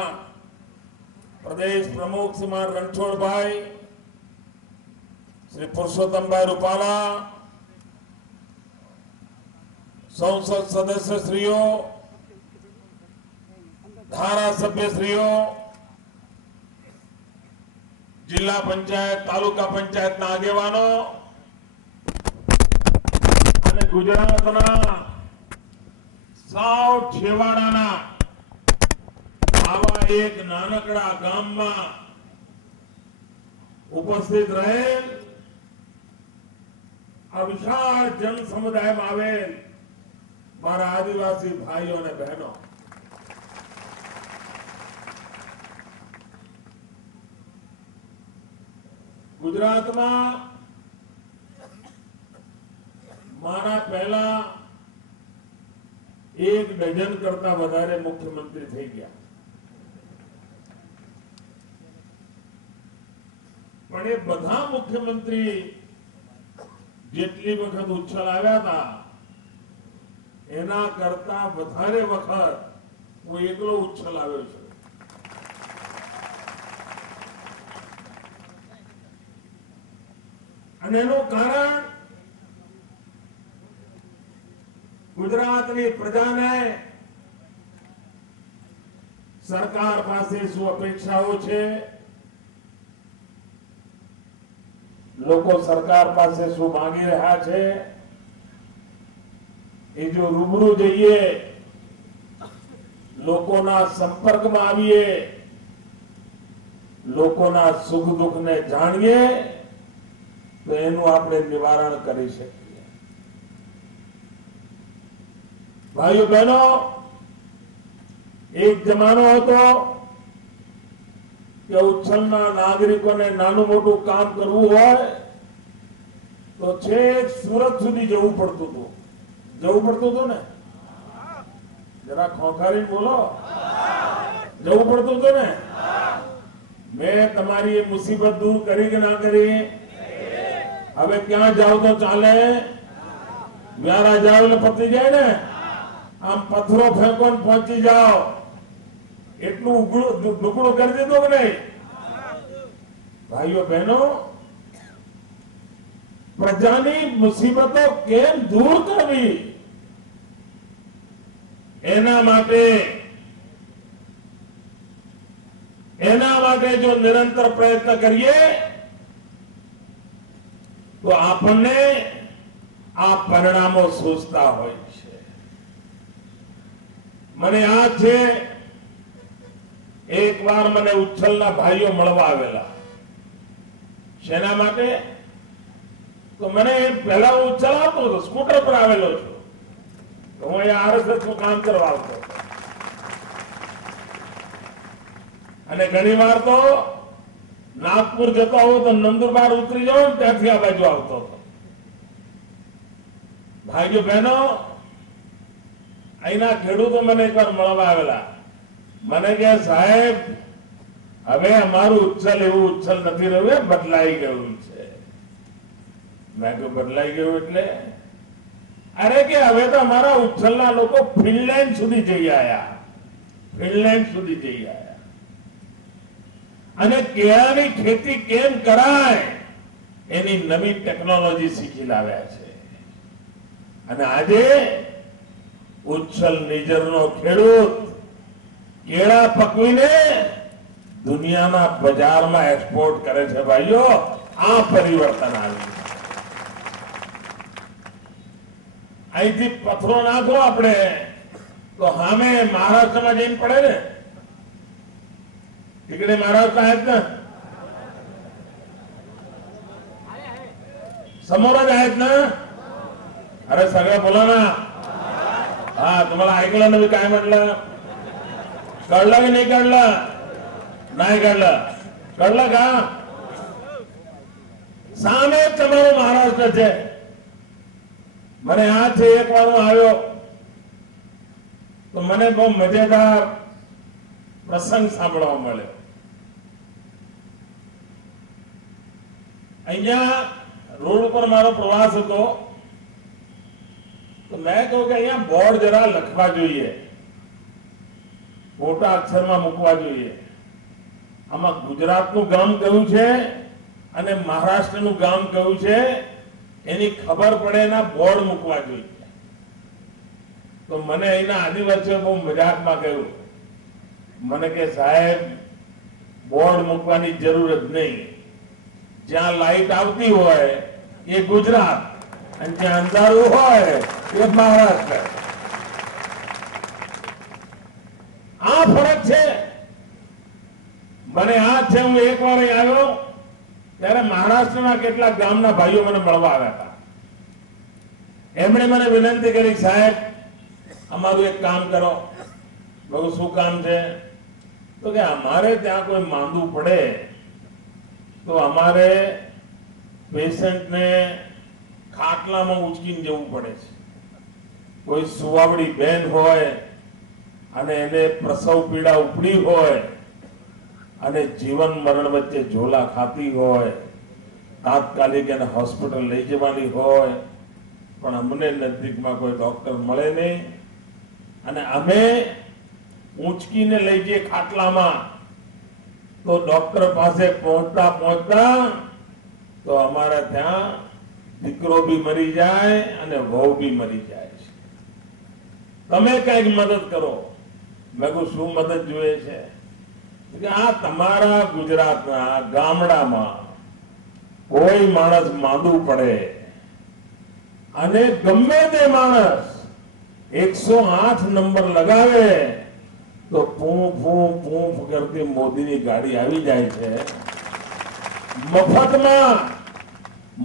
प्रदेश प्रमुख श्रीमान रणछोड़ भाई, श्री पुरुषोत्तम भाई रूपाला, संसद सदस्य श्रीओ, धारासभ्य श्रीओ, जिला पंचायत तालुका पंचायत आगेवानो અને ગુજરાતના સાવ છેવાડાના આવા એક નાનકડા ગામમાં ઉપસ્થિત રહેલ આ વિશાળ જન સમુદાયમાં આવેલ મારા આદિવાસી ભાઈઓ અને બહેનો, ગુજરાતમાં મારા પહેલા 1 ડઝન કરતા વધારે મુખ્યમંત્રી થઈ ગયા, પણ એ બધા મુખ્યમંત્રી જેટલી વખત ઉચ્છલ આવ્યા હતા એના કરતા વધારે વખત હું એકલો ઉચ્છલ આવ્યો છું. અને એનું કારણ ગુજરાતની પ્રજાને સરકાર પાસે શું અપેક્ષાઓ છે, લોકો સરકાર પાસે શું માંગી રહ્યા છે, એ જો રૂબરૂ જઈએ, લોકોના સંપર્કમાં આવીએ, લોકોના સુખ દુઃખને જાણીએ તો એનું આપણે નિવારણ કરી શકીએ. ભાઈઓ બહેનો, એક જમાનો હતો કે ઉચ્છલના નાગરિકોને નાનું મોટું કામ કરવું હોય તો છેક સુરત સુધી જવું પડતું હતું ને, જરા ખોખારી બોલો, જવું પડતું હતું ને. મેં તમારી એ મુસીબત દૂર કરી કે ના કરી? હવે ક્યાં જાઓ તો ચાલે? વ્યારા જાઓ એટલે પતી જાય ને. આમ પથ્થરો ફેંકો ને પહોંચી જાઓ એટલું ઢુકડું કરી દીધું કે નહીં? ભાઈઓ બહેનો, પ્રજાની મુસીબતો કેમ દૂર કરવી એના માટે જો નિરંતર પ્રયત્ન કરીએ તો આપણને આ પરિણામો સૂચતા હોય છે. મને યાદ છે, એક વાર મને ઉચ્છલના ભાઈઓ મળવા આવેલા. શેના માટે? તો મને પહેલા હું ઉચ્છલ આવતો હતો, સ્કૂટર પર આવેલો છું, તો હું અહીંયા આરએસએસ નું કામ કરવા આવતો હતો. અને ઘણી વાર તો નાગપુર જતો હોઉં તો નંદુરબાર ઉતરી જાઉં ને ત્યાંથી આ બાજુ આવતો હતો. ભાઈઓ બહેનો, અહીંના ખેડૂતો મને એકવાર મળવા આવેલા. મને કહે, સાહેબ હવે અમારું ઉચ્છલ એવું ઉચ્છલ નથી રહ્યું, બદલાઈ ગયું છે. મેં કહ્યું, બદલાઈ ગયું એટલે? અરે કે હવે તો અમારા ઉચ્છલના લોકો ફિનલેન્ડ સુધી જઈ આવ્યા, ફિનલેન્ડ સુધી જઈ આવ્યા. અને કેળાની ખેતી કેમ કરાય એની નવી ટેકનોલોજી શીખી લાવ્યા છે. અને આજે ઉચ્છલ નિઝરનો ખેડૂત કેળા પકવીને દુનિયાના બજારમાં એક્સપોર્ટ કરે છે. ભાઈઓ, આ પરિવર્તન આવ્યું. અહીંથી પથ્થરો નાખો આપણે તો સામે મહારાષ્ટ્રમાં જઈને પડે ને. तिकडे महाराष्ट्र आहेत ना, समोरच आहेत ना. अरे सगळं बोला ना. हा, तुम्हाला ऐकलं ना मी काय म्हटलं? कळलं की नाही कळलं? नाही कळलं? कळलं का? સામે તમારું મહારાષ્ટ્ર છે. મને યાદ છે, એક વાર હું આવ્યો તો મને બહુ મજેદાર પ્રસંગ સાંભળવા મળ્યો. અહીંયા રોડ ઉપર મારો પ્રવાસ હતો તો મેં કહ્યું કે અહીંયા બોર્ડ જરા લખવા જોઈએ, મોટા અક્ષરમાં મૂકવા જોઈએ. આમાં ગુજરાતનું ગામ કયું છે અને મહારાષ્ટ્રનું ગામ કયું છે એની ખબર પડે એના બોર્ડ મૂકવા જોઈએ. તો મને અહીંના આદિવાસીઓ બહુ મજાકમાં કહ્યું, મને કે સાહેબ બોર્ડ મૂકવાની જરૂર જ નહીં, જ્યાં લાઈટ આવતી હોય એ ગુજરાત અને જ્યાં અંધારું હોય એ મહારાષ્ટ્ર. આ ફરક છે. મને યાદ છે, હું એક વાર અહીં આવ્યો ત્યારે મહારાષ્ટ્રના કેટલાક ગામના ભાઈઓ મને મળવા આવ્યા હતા. એમણે મને વિનંતી કરી, સાહેબ અમારું એક કામ કરો. બહુ શું કામ છે? તો કે અમારે ત્યાં કોઈ માંદું પડે તો અમારે પેશન્ટને ખાટલામાં ઉચકીને જવું પડે છે. કોઈ સુવાવડી બેન હોય અને એને પ્રસવ પીડા ઉપડી હોય અને જીવન મરણ વચ્ચે ઝોલા ખાતી હોય, તાત્કાલિક એને હોસ્પિટલ લઈ જવાની હોય, પણ અમને નજીકમાં કોઈ ડોક્ટર મળે નહીં અને અમે ઊંચકીને લઈ જઈએ ખાટલામાં તો ડોક્ટર પાસે પહોંચતા પહોંચતા તો અમારા ત્યાં દીકરો બી મરી જાય અને વહુ બી મરી જાય છે. તમે કઈક મદદ કરો. મેં કહું શું મદદ જોઈએ છે? કે આ તમારા ગુજરાતના ગામડામાં કોઈ માણસ માંદું પડે અને ગમે તે માણસ 108 નંબર લગાવે તો પૂં પૂં પૂં કરતી મોદીની ગાડી આવી જાય છે.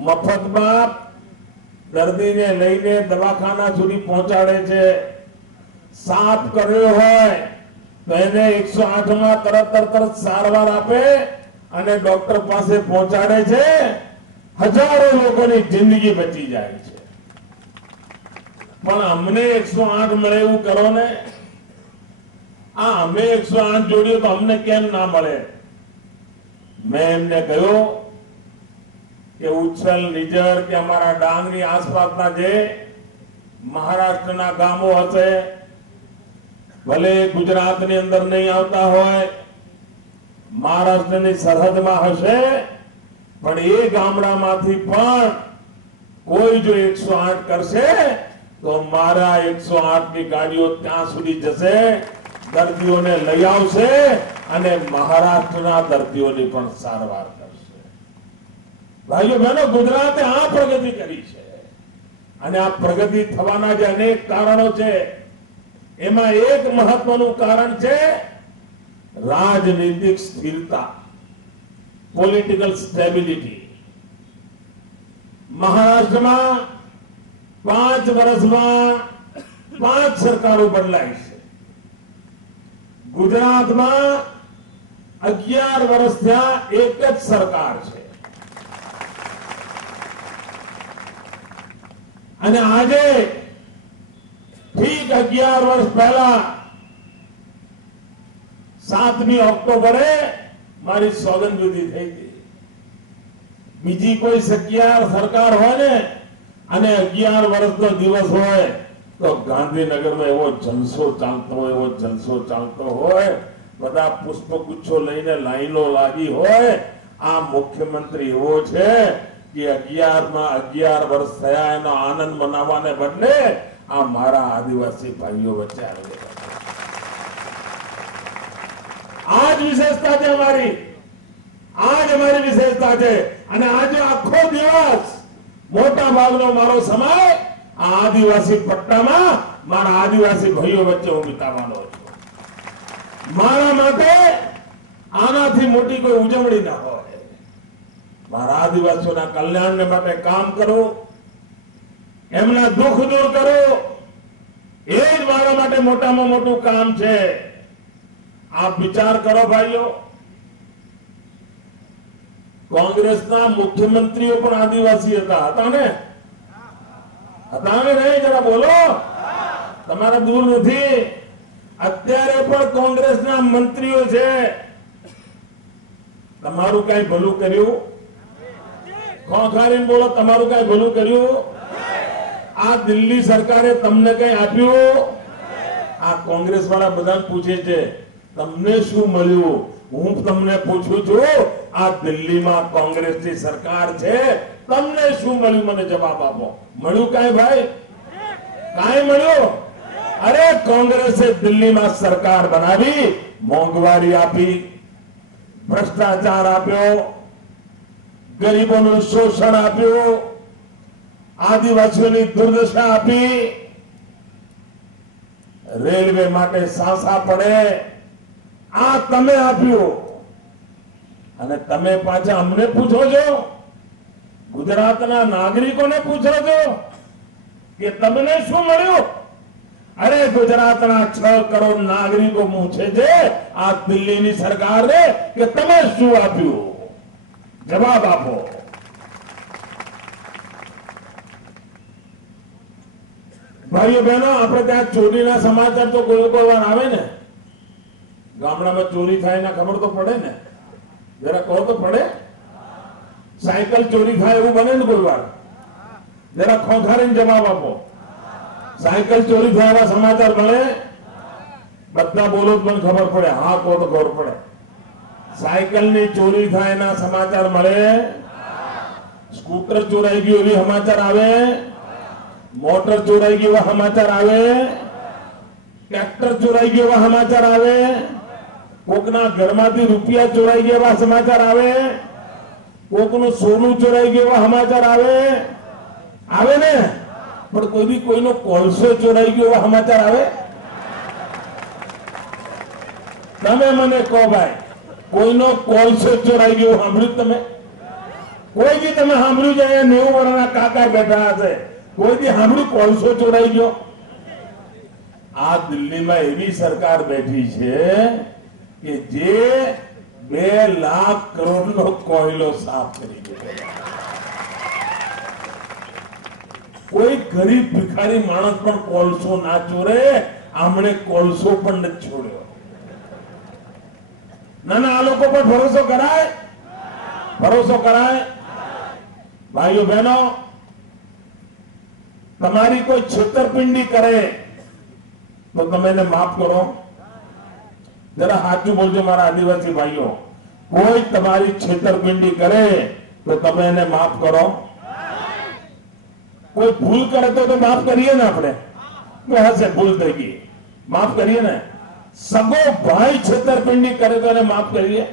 મફતમાં દર્દીને લઈને દવાખાના સુધી પહોંચાડે છે. સાપ કર્યો હોય તો એને 108 માં તરત સારવાર આપે અને ડોક્ટર પાસે પહોંચાડે છે. હજારો લોકોની જિંદગી બચી જાય છે. પણ અમને 108 મળે એવું કરો ને. આ અમે 108 જોડીએ તો અમને કેમ ના મળે? મેં એમને કહ્યું કે ઉચ્છલ, નિજર કે અમારા ડાંગની આસપાસના જે મહારાષ્ટ્રના ગામો હશે, ભલે ગુજરાતની અંદર નહીં આવતા હોય, મહારાષ્ટ્રની સરહદમાં હશે, પણ એ ગામડામાંથી પણ કોઈ જો 108 કરશે તો મારા 108 ની ગાડીઓ ત્યાં સુધી જશે, દર્દીઓને લઈ આવશે અને મહારાષ્ટ્રના દર્દીઓની પણ સારવાર કરશે. ભાઈઓ બહેનો, ગુજરાતે આ પ્રગતિ કરી છે અને આ પ્રગતિ થવાના જે અનેક કારણો છે એમાં એક મહત્વનું કારણ છે રાજનીતિક સ્થિરતા, પોલિટિકલ સ્ટેબિલિટી. મહારાષ્ટ્રમાં 5 વર્ષમાં 5 સરકારો બદલાઈ છે. ગુજરાતમાં 11 વર્ષ થયા એક જ સરકાર છે. અને આજે ઠીક 11 વર્ષ પહેલા 7મી ઓક્ટોબરે મારી સોગંદવિધિ થઈ હતી. બીજી કોઈ સરકાર હોય ને અને 11 વર્ષનો દિવસ હોય તો ગાંધીનગરમાં એવો જલસો ચાલતો હોય, બધા પુષ્પગુચ્છો લઈને લાઈનો લાગી હોય. આ મુખ્યમંત્રી એવો છે કે 11 વર્ષ થયા એનો આનંદ મનાવવાને બદલે આ મારા આદિવાસી ભાઈઓ વચ્ચે આવી. આ જ વિશેષતા છે અમારી, વિશેષતા છે. અને આજે આખો દિવસ મોટા ભાગનો મારો સમય આ આદિવાસી પટ્ટામાં મારા આદિવાસી ભાઈઓ વચ્ચે હું વિતાવવાનો છું. મારા માટે આનાથી મોટી કોઈ ઉજવણી ના હોય. મારા આદિવાસીઓના કલ્યાણને માટે કામ કરો, એમના દુઃખ દૂર કરો, એ જ મારા માટે મોટામાં મોટું કામ છે. આપ વિચાર કરો ભાઈઓ, કોંગ્રેસના મુખ્યમંત્રીઓ પણ આદિવાસી હતા ને? નહીં? જરા બોલો, તમારા દૂર નથી. અત્યારે પણ કોંગ્રેસના મંત્રીઓ છે. તમારું કઈ ભલું કર્યું? ખોખારીને બોલો, તમારું કઈ ભલું કર્યું? આ દિલ્હી સરકારે તમને કઈ આપ્યું? આ કોંગ્રેસ વાળા બધાને પૂછે છે તમને શું મળ્યું? હું તમને પૂછું છું, આ દિલ્હીમાં કોંગ્રેસની સરકાર છે, તમને શું મળ્યું? મને જવાબ આપો. મળ્યું કાંઈ ભાઈ? કાંઈ મળ્યું? અરે કોંગ્રેસે દિલ્હીમાં સરકાર બનાવી, મોંઘવારી આપી, ભ્રષ્ટાચાર આપ્યો, ગરીબોનું શોષણ આપ્યું, આદિવાસીઓની દુર્દશા આપી, રેલવે માટે સાંસા પડે, આ તમે આપ્યું. અને તમે પાછા અમને પૂછો છો, ગુજરાતના નાગરિકોને પૂછો છો કે તમને શું મળ્યું? અરે ગુજરાતના 6 કરોડ નાગરિકો પૂછે છે આ દિલ્હીની સરકારને કે તમે શું આપ્યું? જવાબ આપો. ભાઈઓ બહેનો, આપણે ત્યાં ચોરીના સમાચાર તો કોઈ વાર આવે ને, ગામડામાં ચોરી થાય ના ખબર તો પડે ને, જરા કહો તો પડે. સાયકલ ચોરી થાય એવું બને ને કોઈ વાર? જરા ખોખારીને જવાબ આપો. સાયકલ ચોરી થયાના સમાચાર મળે? બધા બોલો તો મને ખબર પડે, હા કહો તો ખબર પડે. સાયકલની ચોરી થાય એના સમાચાર મળે? સ્કૂટર ચોરાઈ ગયું એવી સમાચાર આવે? મોટર ચોરાઈ ગયું એવા સમાચાર આવે? ટ્રેક્ટર ચોરાઈ ગયું એવા સમાચાર આવે? કોકના ઘરમાંથી રૂપિયા ચોરાઈ ગયા એવા સમાચાર આવે? કોકનું સોનું ચોરાઈ ગયું એવા સમાચાર આવે? આવે ને? પણ કોઈ બી કોઈનો કોલસો ચોરાઈ ગયો એવા સમાચાર આવે? તમે મને કહો ભાઈ, કોઈનો કોલસો ચોરાઈ ગયો સાંભળ્યું તમે? કોઈ બી તમે સાંભળ્યું છે? અહીંયા 90 વર્ષના કાકા બેઠા હશે, કોઈ બી સાંભળ્યું કોલસો ચોરાઈ ગયો? આ દિલ્હીમાં એવી સરકાર બેઠી છે કે જે 2 લાખ કરોડનો કોયલો સાફ કરી ગયો. કોઈ ગરીબ ભિખારી માણસ પણ કોલસો ના ચોરે, આમણે કોલસો પણ નથી છોડ્યો. ના, આ લોકો પર ભરોસો કરાય? ભરોસો કરાય? ભાઈઓ બહેનો, તમારી કોઈ છેતરપિંડી કરે તો તમે એને માફ કરો. જરા સાચું બોલજો મારા આદિવાસી ભાઈઓ, કોઈ તમારી છેતરપિંડી કરે તો તમે એને માફ કરો. કોઈ ભૂલ કરે તો માફ કરીએ ને આપણે, હશે ભૂલ થઈ ગઈ, માફ કરીએ ને. સગો ભાઈ છેતરપિંડી કરે તો એને માફ કરીએ.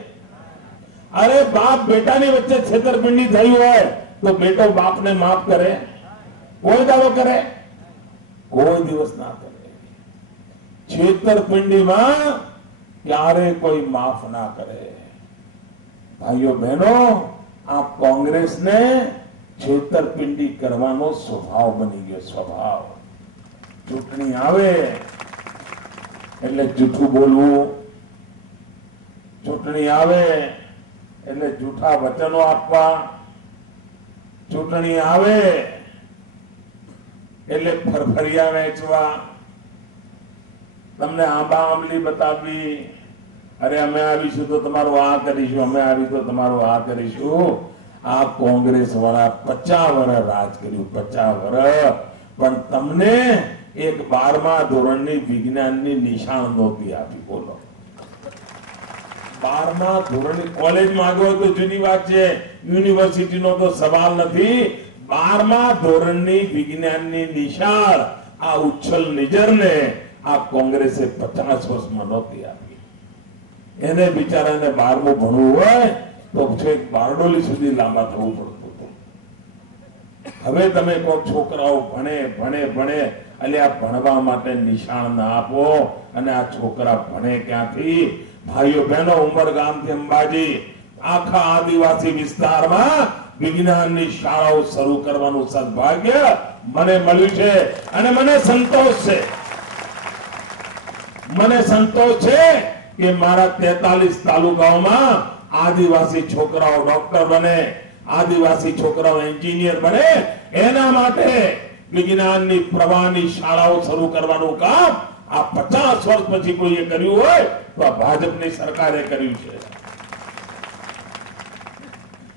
અરે બાપ બેટાની વચ્ચે છેતરપિંડી થઈ હોય તો બેટો બાપને માફ કરે? કોઈ દાવો કરે? કોઈ દિવસ ના કરે. છેતરપિંડીમાં ક્યારે કોઈ માફ ના કરે. ભાઈઓ બહેનો, આ કોંગ્રેસને છેતરપિંડી કરવાનો સ્વભાવ બની ગયો. સ્વભાવ. ચૂંટણી આવે એટલે જૂઠું બોલવું, ચૂંટણી આવે એટલે જૂઠા વચનો આપવા, ચૂંટણી આવે એટલે ફરફરિયા વેચવા, તમને આંબા આંબલી બતાવવી, અરે અમે આવીશું તો તમારું આ કરીશું, અમે આવી તો તમારું આ કરીશું. આ કોંગ્રેસ વાળા 50 વર્ષ રાજ કર્યું, 50 વર્ષ, પણ તમને એક 12મા ધોરણની વિજ્ઞાનની નિશાન નહોતી આપી. બોલો, 12મા ધોરણની કોલેજ માંગો તો જૂની વાત છે, યુનિવર્સિટીનો તો સવાલ નથી. 12મા ધોરણની વિજ્ઞાનની નિશાળ આ ઉચ્છલ નિજરને આ કોંગ્રેસે 50 વર્ષમાં નહોતી આપી. એને બિચારાને 12મું ભણવું હોય તો છેક બારડોલી સુધી લાંબા થવું પડતું હતું. હવે તમે કહો છોકરાઓ ભણે ભણે ભણે, એટલે આ ભણવા માટે નિશાળ ના આપો. અને આ છોકરા ભણે ક્યાંથી? ભાઈઓ બહેનો, ઉમરગામથી અંબાજી આખા આદિવાસી વિસ્તારમાં વિજ્ઞાનની શાળાઓ શરૂ કરવાનું સદભાગ્ય મને મળ્યું છે. અને મને સંતોષ છે, મને સંતોષ છે કે મારા 43 તાલુકાઓમાં આદિવાસી છોકરાઓ ડોક્ટર બને, આદિવાસી છોકરાઓ એન્જિનિયર બને. એના માટે વિજ્ઞાનની પ્રવાહની શાળાઓ શરૂ કરવાનું કામ આ 50 વર્ષ પછી કોઈએ કર્યું હોય તો આ ભાજપની સરકારે કર્યું છે.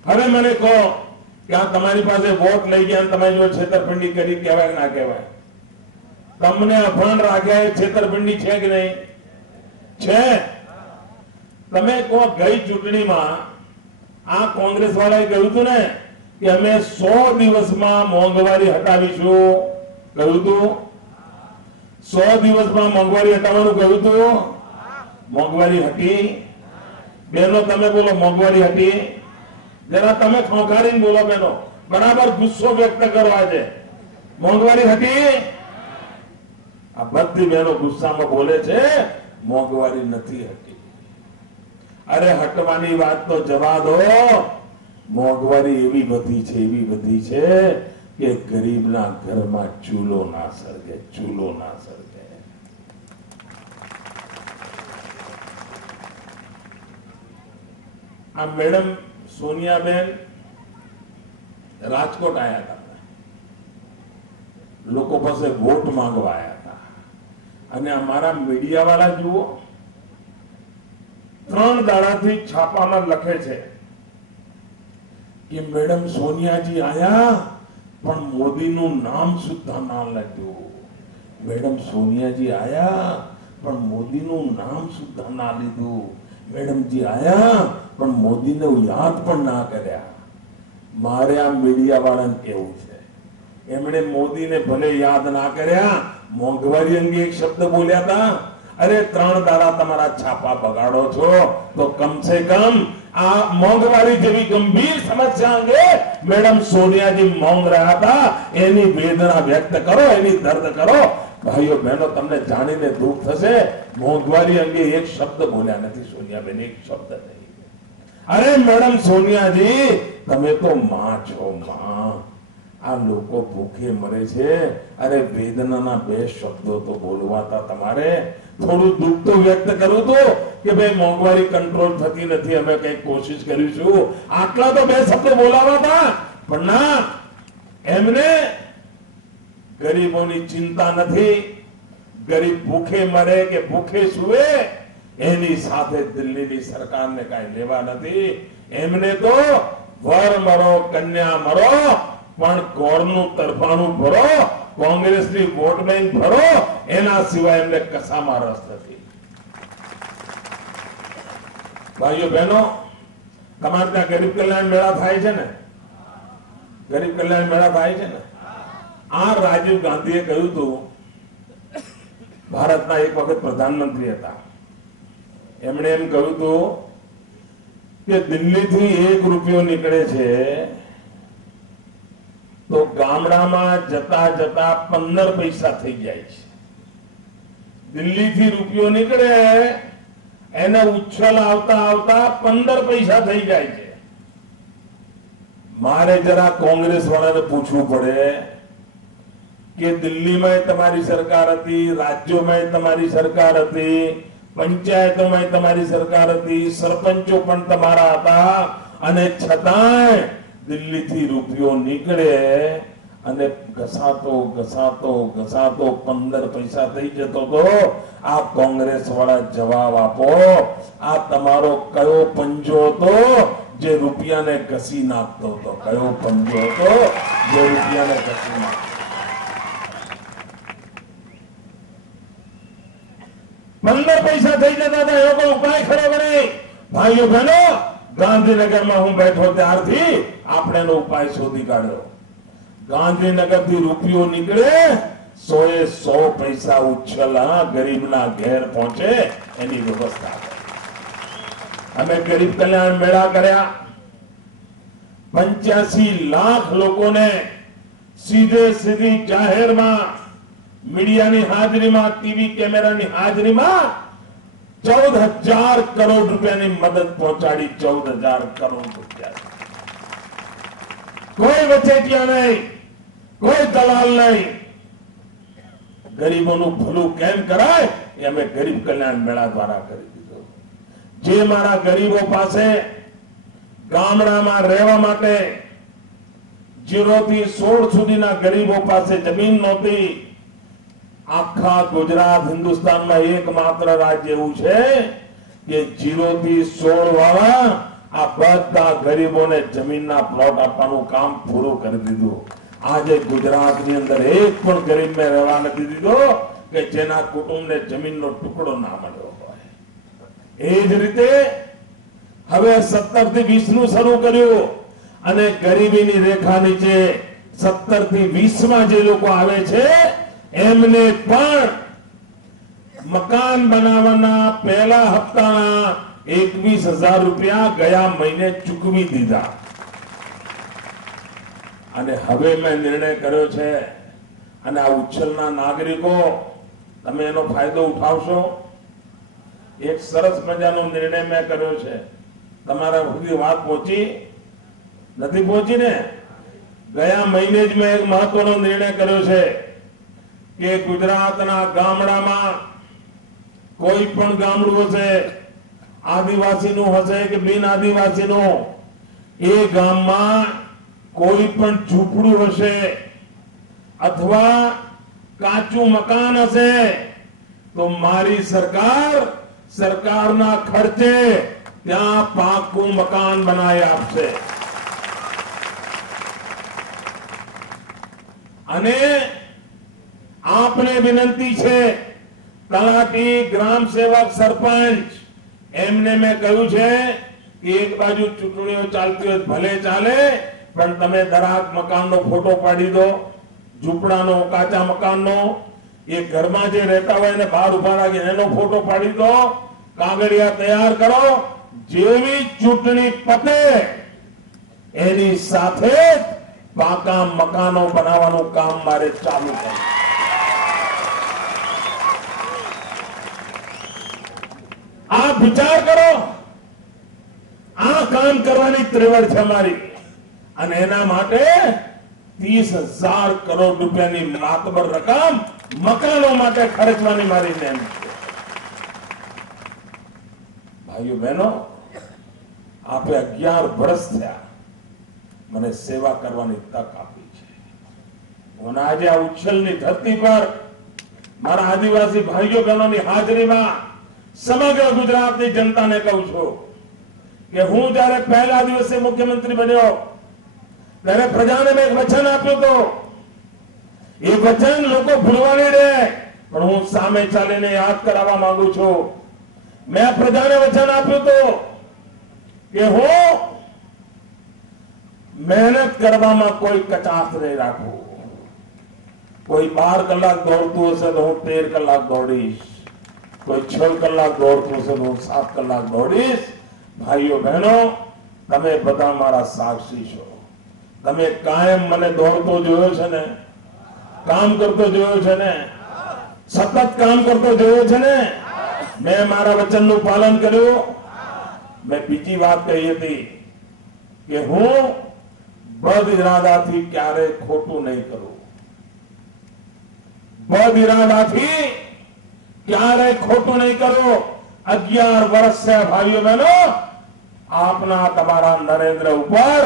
હવે મને કહો કે આ તમારી પાસે વોટ લઈ ગયા, તમે જો છેતરપિંડી કરી, કહેવાય ના કહેવાય? તમને અભણ રાખ્યા એ છેતરપિંડી છે કે નહીં? છે. તમે કહો ગઈ ચૂંટણીમાં આ કોંગ્રેસ વાળાએ કહ્યું હતું ને કે અમે 100 દિવસમાં મોંઘવારી હટાવીશું, કહ્યું હતું 100 દિવસમાં મોંઘવારી હટાવવાનું કહ્યું હતું, મોંઘવારી હટી? બહેનો તમે બોલો મોંઘવારી હટી? જરા તમે ખોખાડીને બોલો બહેનો, બરાબર ગુસ્સો વ્યક્ત કરો આજે, મોંઘવારી હટી? આ બધી બહેનો ગુસ્સામાં બોલે છે મોંઘવારી નથી હટી. અરે હટવાની વાત તો જવા દો, મોંઘવારી એવી બધી છે કે ગરીબના ઘરમાં ચૂલો ના સળગે, ચૂલો ના સળગે. આ મેડમ સોનિયાબેન રાજકોટ આયા હતા, લોકો પાસે વોટ માંગવા આયા હતા, અને અમારા મીડિયા વાળા જુઓ 3 દાડાથી છાપામાં લખે છે કે મેડમ સોનિયાજી આયા પણ મોદીનું નામ સુદ્ધા ના લખ્યું, મેડમ સોનિયાજી આયા પણ મોદીનું નામ સુદ્ધા ના લીધું, મેડમજી આયા પણ મોદીને યાદ પણ ના કર્યા. મારે આ મીડિયા વાળાને કેવું છે, એમણે મોદીને ભલે યાદ ના કર્યા, મોંઘવારી અંગે એક શબ્દ બોલ્યા હતા. અરે 3 દાડા તમારા છાપા બગાડો છો તો કમસે કમ આ મોંઘવારી જેવી ગંભીર સમસ્યા અંગે મેડમ સોનિયાજી મૌન રહ્યા હતા, એની વેદના વ્યક્ત કરો, એની દર્દ કરો. ભાઈઓ બહેનો, તમને જાણીને દુઃખ થશે, મોંઘવારી અંગે એક શબ્દ બોલ્યા નથી સોનિયાબેન, એક શબ્દ નહીં. અરે મેડમ સોનિયાજી, તમે તો માં છો, માં. આ લોકો ભૂખે મરે છે, અરે વેદનાના 2 શબ્દો તો બોલવાતા તમારે. થોડું દુઃખ તો વ્યક્ત કરું તો કે ભાઈ મોંઘવારી કંટ્રોલ થતી નથી, અમે કઈ કોશિશ કરીશું, આટલા તો 2 શબ્દો બોલાવાતા. પણ ના, એમને ગરીબોની ચિંતા નથી, ગરીબ ભૂખે મરે કે ભૂખે સુવે એની સાથે દિલ્હીની સરકારને કઈ લેવા નથી. એમને તો વર મરો કન્યા મરો પણ કોરનું તરફાણું ભરો, કોંગ્રેસની વોટ બેંક ભરો, એના સિવાય એમને કશામાં રસ નથી. ભાઈઓ બહેનો, તમારે ત્યાં ગરીબ કલ્યાણ મેળા થાય છે ને? ગરીબ કલ્યાણ મેળા થાય છે ને? આ રાજીવ ગાંધીએ કહ્યું હતું, ભારતના એક વખત પ્રધાનમંત્રી હતા, એમણે એમ કહ્યું હતું કે દિલ્હીથી 1 રૂપિયો નીકળે છે તો ગામડામાં જતા જતા 15 પૈસા થઈ જાય છે. દિલ્હીથી રૂપિયો નીકળે એને ઉછલ આવતા આવતા 15 પૈસા થઈ જાય છે. મારે જરા કોંગ્રેસ વાળાને પૂછવું પડે કે દિલ્હીમાં તમારી સરકાર હતી, રાજ્યોમાં તમારી સરકાર હતી, પંચાયતોમાં તમારી સરકાર હતી, સરપંચો પણ તમારા હતા, અને છતાંય દિલ્હીથી રૂપિયો નીકળે અને ઘસાતો 15 પૈસા થઈ જતો તો આ કોંગ્રેસ વાળા જવાબ આપો, આ તમારો કયો પંજો હતો જે રૂપિયાને ઘસી નાખતો હતો? કયો પંજો હતો જે રૂપિયાને ઘસી નાખતો? 15 પૈસા થઈ જતા હતા, એવો કોઈ ઉપાય ખરો કરે? ભાઈઓ બહેનો, ગાંધીનગરમાં હું બેઠો ત્યારથી આપણે એનો ઉપાય શોધી કાઢ્યો. ગાંધીનગરથી રૂપિયો નીકળે 100 પૈસા ઉછલા ગરીબના ઘેર પહોંચે એની વ્યવસ્થા. અમે ગરીબ કલ્યાણ મેળા કર્યા, 85 લાખ લોકોને સીધી જાહેરમાં મીડિયાની હાજરીમાં, ટીવી કેમેરાની હાજરીમાં 14,000 કરોડ રૂપિયાની મદદ પહોંચાડી. 14,000 કરોડ રૂપિયા. કોઈ વચેટિયા નહીં, કોઈ દલાલ નહીં. ગરીબોનું ભલું કેમ કરાય એ અમે ગરીબ કલ્યાણ મેળા દ્વારા કરી દીધું. જે મારા ગરીબો પાસે ગામડામાં રહેવા માટે 0 થી 16 સુધીના ગરીબો પાસે જમીન નહોતી, આખા ગુજરાત હિન્દુસ્તાનમાં એકમાત્ર રાજ્ય એવું છે કે 0 થી 16 વાળા આ બધા ગરીબોને જમીનના પ્લોટ આપવાનું કામ પૂરું કરી દીધું. આજે ગુજરાતની અંદર એક પણ ગરીબને રહેવા નથી દીધો કે જેના કુટુંબને જમીનનો ટુકડો ના મળ્યો હોય. એ જ રીતે હવે 17 થી 20 નું શરૂ કર્યું અને ગરીબીની રેખા નીચે 17 થી 20 માં જે લોકો આવે છે એમને પણ મકાન બનાવવાના પહેલા હપ્તાના 21,000 રૂપિયા ગયા મહિને ચૂકવી દીધા. અને હવે મેં નિર્ણય કર્યો છે અને આ ઉચ્છલના નાગરિકો તમે એનો ફાયદો ઉઠાવશો. એક સરસ મજાનો નિર્ણય મેં કર્યો છે. તમારા સુધી વાત પહોંચી નથી? પહોંચી ને? ગયા મહિને જ મેં એક મહત્વનો નિર્ણય કર્યો છે કે ગુજરાતના ગામડામાં કોઈ પણ ગામડું હશે, આદિવાસીનું હશે કે બિન આદિવાસીનું, એ ગામમાં કોઈ પણ ઝૂંપડું હશે અથવા કાચું મકાન હશે તો મારી સરકારના ખર્ચે ત્યાં પાકું મકાન બનાવી આપશે. અને આપને વિનંતી છે, તલાટી, ગ્રામ સેવક, સરપંચ એમને મેં કહ્યું છે કે એક બાજુ ચૂંટણીઓ ચાલતી હોય ભલે ચાલે, પણ તમે દરેક મકાનનો ફોટો પાડી દો, ઝૂંપડાનો, કાચા મકાનનો, એ ઘરમાં જે રહેતા હોય એને બહાર ઉભા રાખીને એનો ફોટો પાડી દો, કાગળિયા તૈયાર કરો. જેવી ચૂંટણી પતે એની સાથે પાકા મકાનો બનાવવાનું કામ મારે ચાલુ કરવું. આપ વિચાર કરો, આ કામ કરવાની ત્રેવડ છે મારી. અને એના માટે 30,000 કરોડ રૂપિયાની માતબર રકમ મકાનો માટે ખર્ચવાની મારી નેમ છે. ભાઈઓ બહેનો, આપે 11 વર્ષ થયા મને સેવા કરવાની તક આપી છે. અને આજે આ ઉચ્છલની ધરતી પર મારા આદિવાસી ભાઈઓ બહેનોની હાજરીમાં સમગ્ર ગુજરાતની જનતાને કહું છું કે હું જયારે પહેલા દિવસે મુખ્યમંત્રી બન્યો ત્યારે પ્રજાને મેં એક વચન આપ્યું હતું. એ વચન લોકો ભૂલવા નહીં દે, પણ હું સામે ચાલીને યાદ કરાવવા માંગુ છું. મેં પ્રજાને વચન આપ્યું હતું કે હું મહેનત કરવામાં કોઈ કચાશ નહીં રાખું. કોઈ 12 કલાક દોડતું હશે તો હું 13 કલાક દોડીશ, કોઈ 6 કલાક દોડતું હશે તો હું 7 કલાક દોડીશ. ભાઈઓ બહેનો, તમે બધા મારા સાક્ષી છો. તમે કાયમ મને દોડતો જોયો છે ને, કામ કરતો જોયો છે ને, સતત કામ કરતો જોયો છે ને. મેં મારા વચનનું પાલન કર્યું. મેં બીજી વાત કહી હતી કે હું બદ ઇરાદાથી ક્યારેય ખોટું નહીં કરું. બદ ઇરાદાથી ક્યારેય ખોટું નહીં કરું. 11 વર્ષ છે ભાઈઓ બહેનો, આપના તમારા નરેન્દ્ર ઉપર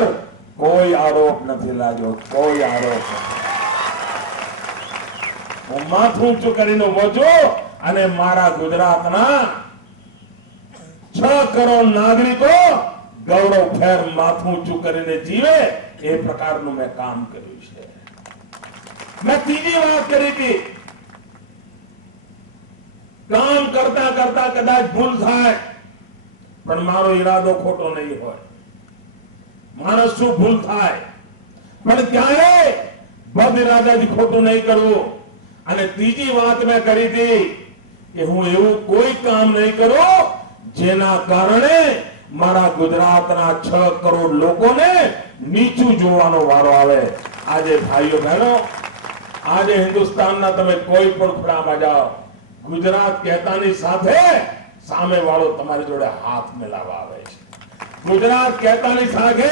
કોઈ આરોપ નથી લાગ્યો, કોઈ આરોપ નથી. હું માથું ઊંચું કરીને ઉભો છું અને મારા ગુજરાતના 6 કરોડ નાગરિકો ગૌરવ ફેર માથું ઊંચું કરીને જીવે એ પ્રકારનું મેં કામ કર્યું છે. મેં ત્રીજી વાત કરી હતી, કામ કરતા કરતા કદાચ ભૂલ થાય પણ મારો ઈરાદો ખોટો નહીં હોય. માણસ શું ભૂલ થાય પણ ક્યારે બદ ઇરાદાથી ખોટું નહીં કરવું. અને ત્રીજી વાત મેં કરી હતી કે હું એવું કોઈ કામ નહીં કરું જેના કારણે મારા ગુજરાતના 6 કરોડ લોકોને નીચું જોવાનો વારો આવે. આજે ભાઈઓ બહેનો, આજે હિન્દુસ્તાનના તમે કોઈ પણ ખૂણામાં જાઓ, ગુજરાત કહેતાની સાથે સામે વાળો તમારી જોડે હાથ મિલાવવા આવે છે. ગુજરાત કહેતાની સાથે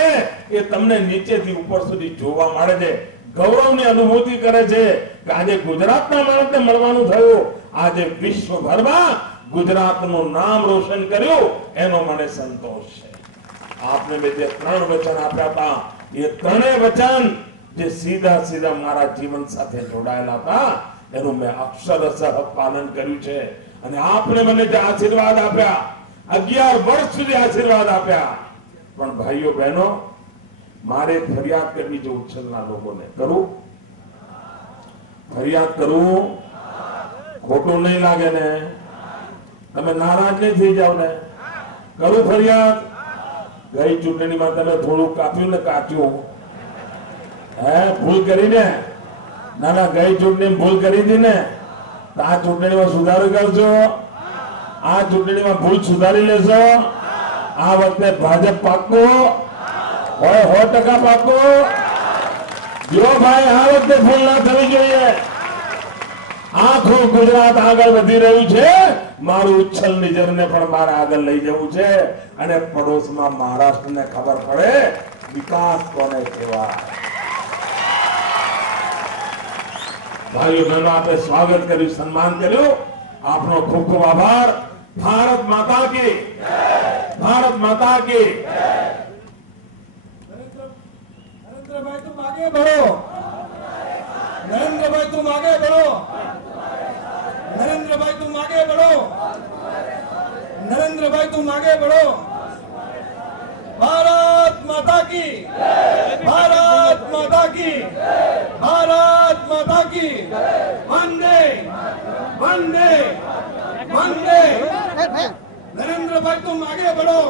એ તમને નીચેથી ઉપર સુધી જોવા મળે છે, ગૌરવની અનુભૂતિ કરે છે કે આજે ગુજરાતના માણસને મળવાનું થયું. આજે વિશ્વભરમાં ગુજરાતનું નામ રોશન કર્યું એનો મને સંતોષ છે. આપને મેં જે 3 વચન આપ્યા હતા એ 3 વચન જે સીધા સીધા મારા જીવન સાથે જોડાયેલા હતા એનું મેં અક્ષરશઃ પાલન કર્યું છે. અને આપને મને જે આશીર્વાદ આપ્યા, 11 વર્ષ સુધી આશીર્વાદ આપ્યા, પણ ભાઈઓ બહેનો, મારે ફરિયાદ કરવી જો ઉચ્છલના લોકોને કરું, ફરિયાદ કરું, ખોટું નહીં લાગે ને? તમે નારાજ નહીં થઈ જાવ ને? કરું ફરિયાદ? ગઈ ચૂંટણીમાં તમે થોડું કાપ્યું ને કાચ્યું, હે ભૂલ કરીને? ના ના, ગઈ ચૂંટણી ભૂલ કરી હતી ને, તો આ ચૂંટણીમાં સુધારો કરજો. આ ચૂંટણીમાં ભૂલ સુધારી લેશો. આ વખતે ભાજપ પાક્કું હોય, 100% પાક્કું. જો ભાઈ, આ વખતે ભૂલ ના થવી જોઈએ. આખું ગુજરાત આગળ વધી રહ્યું છે. મારું ઉચ્છલ નિજરને પણ મારે આગળ લઈ જવું છે, અને પડોશમાં મહારાષ્ટ્રને ખબર પડે વિકાસ કોને કહેવાય. ભાઈઓ બહેનો, આપણે સ્વાગત કર્યું, સન્માન કર્યું. આપનો ખૂબ ખૂબ આભાર. ભારત માતા કી જય. ભારત માતા કી જય. नरेंद्र भाई तुम आगे बढ़ो, नरेंद्र भाई तुम आगे बढ़ो, नरेंद्र भाई तुम आगे बढ़ो, नरेंद्र भाई तुम आगे बढ़ो. भारत माता की, भारत माता की, भारत माता की वंदे वंदे वंदे. नरेंद्र भाई तुम आगे बढ़ो.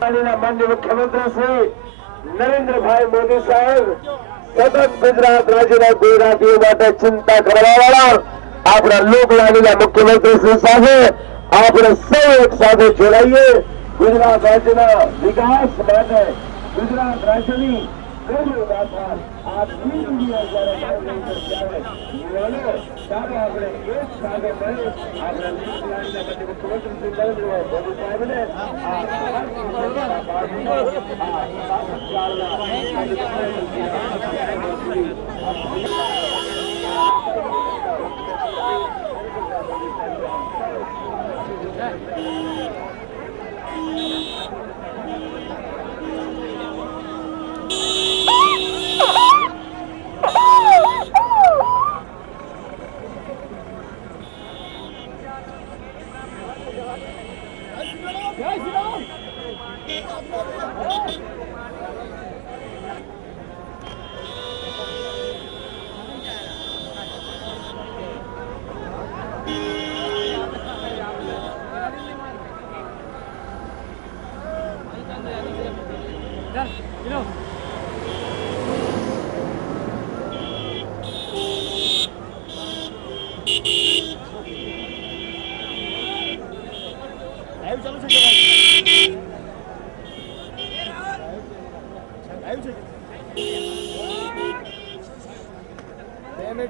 माननीय मुख्यमंत्री श्री नरेंद्रभाई मोदी साहेब સતત ગુજરાત રાજ્યના ગુજરાતીઓ માટે ચિંતા કરવાવાળા આપણા લોકલાડીના મુખ્યમંત્રી શ્રી સાથે આપણે સૌ એક સાથે જોડાઈએ. ગુજરાત રાજ્યના વિકાસ માટે, ગુજરાત રાજ્યની ગૌરવ ગાથા આ દિલ્હીની જ્યારે યુવાનો ચાલો આપણે એક સાથે મળી આપણા લોકલાડીના મુખ્યમંત્રી શ્રી નરેન્દ્રભાઈ મોદી સાહેબને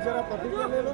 जरा प्रतिक्रिया ले लो.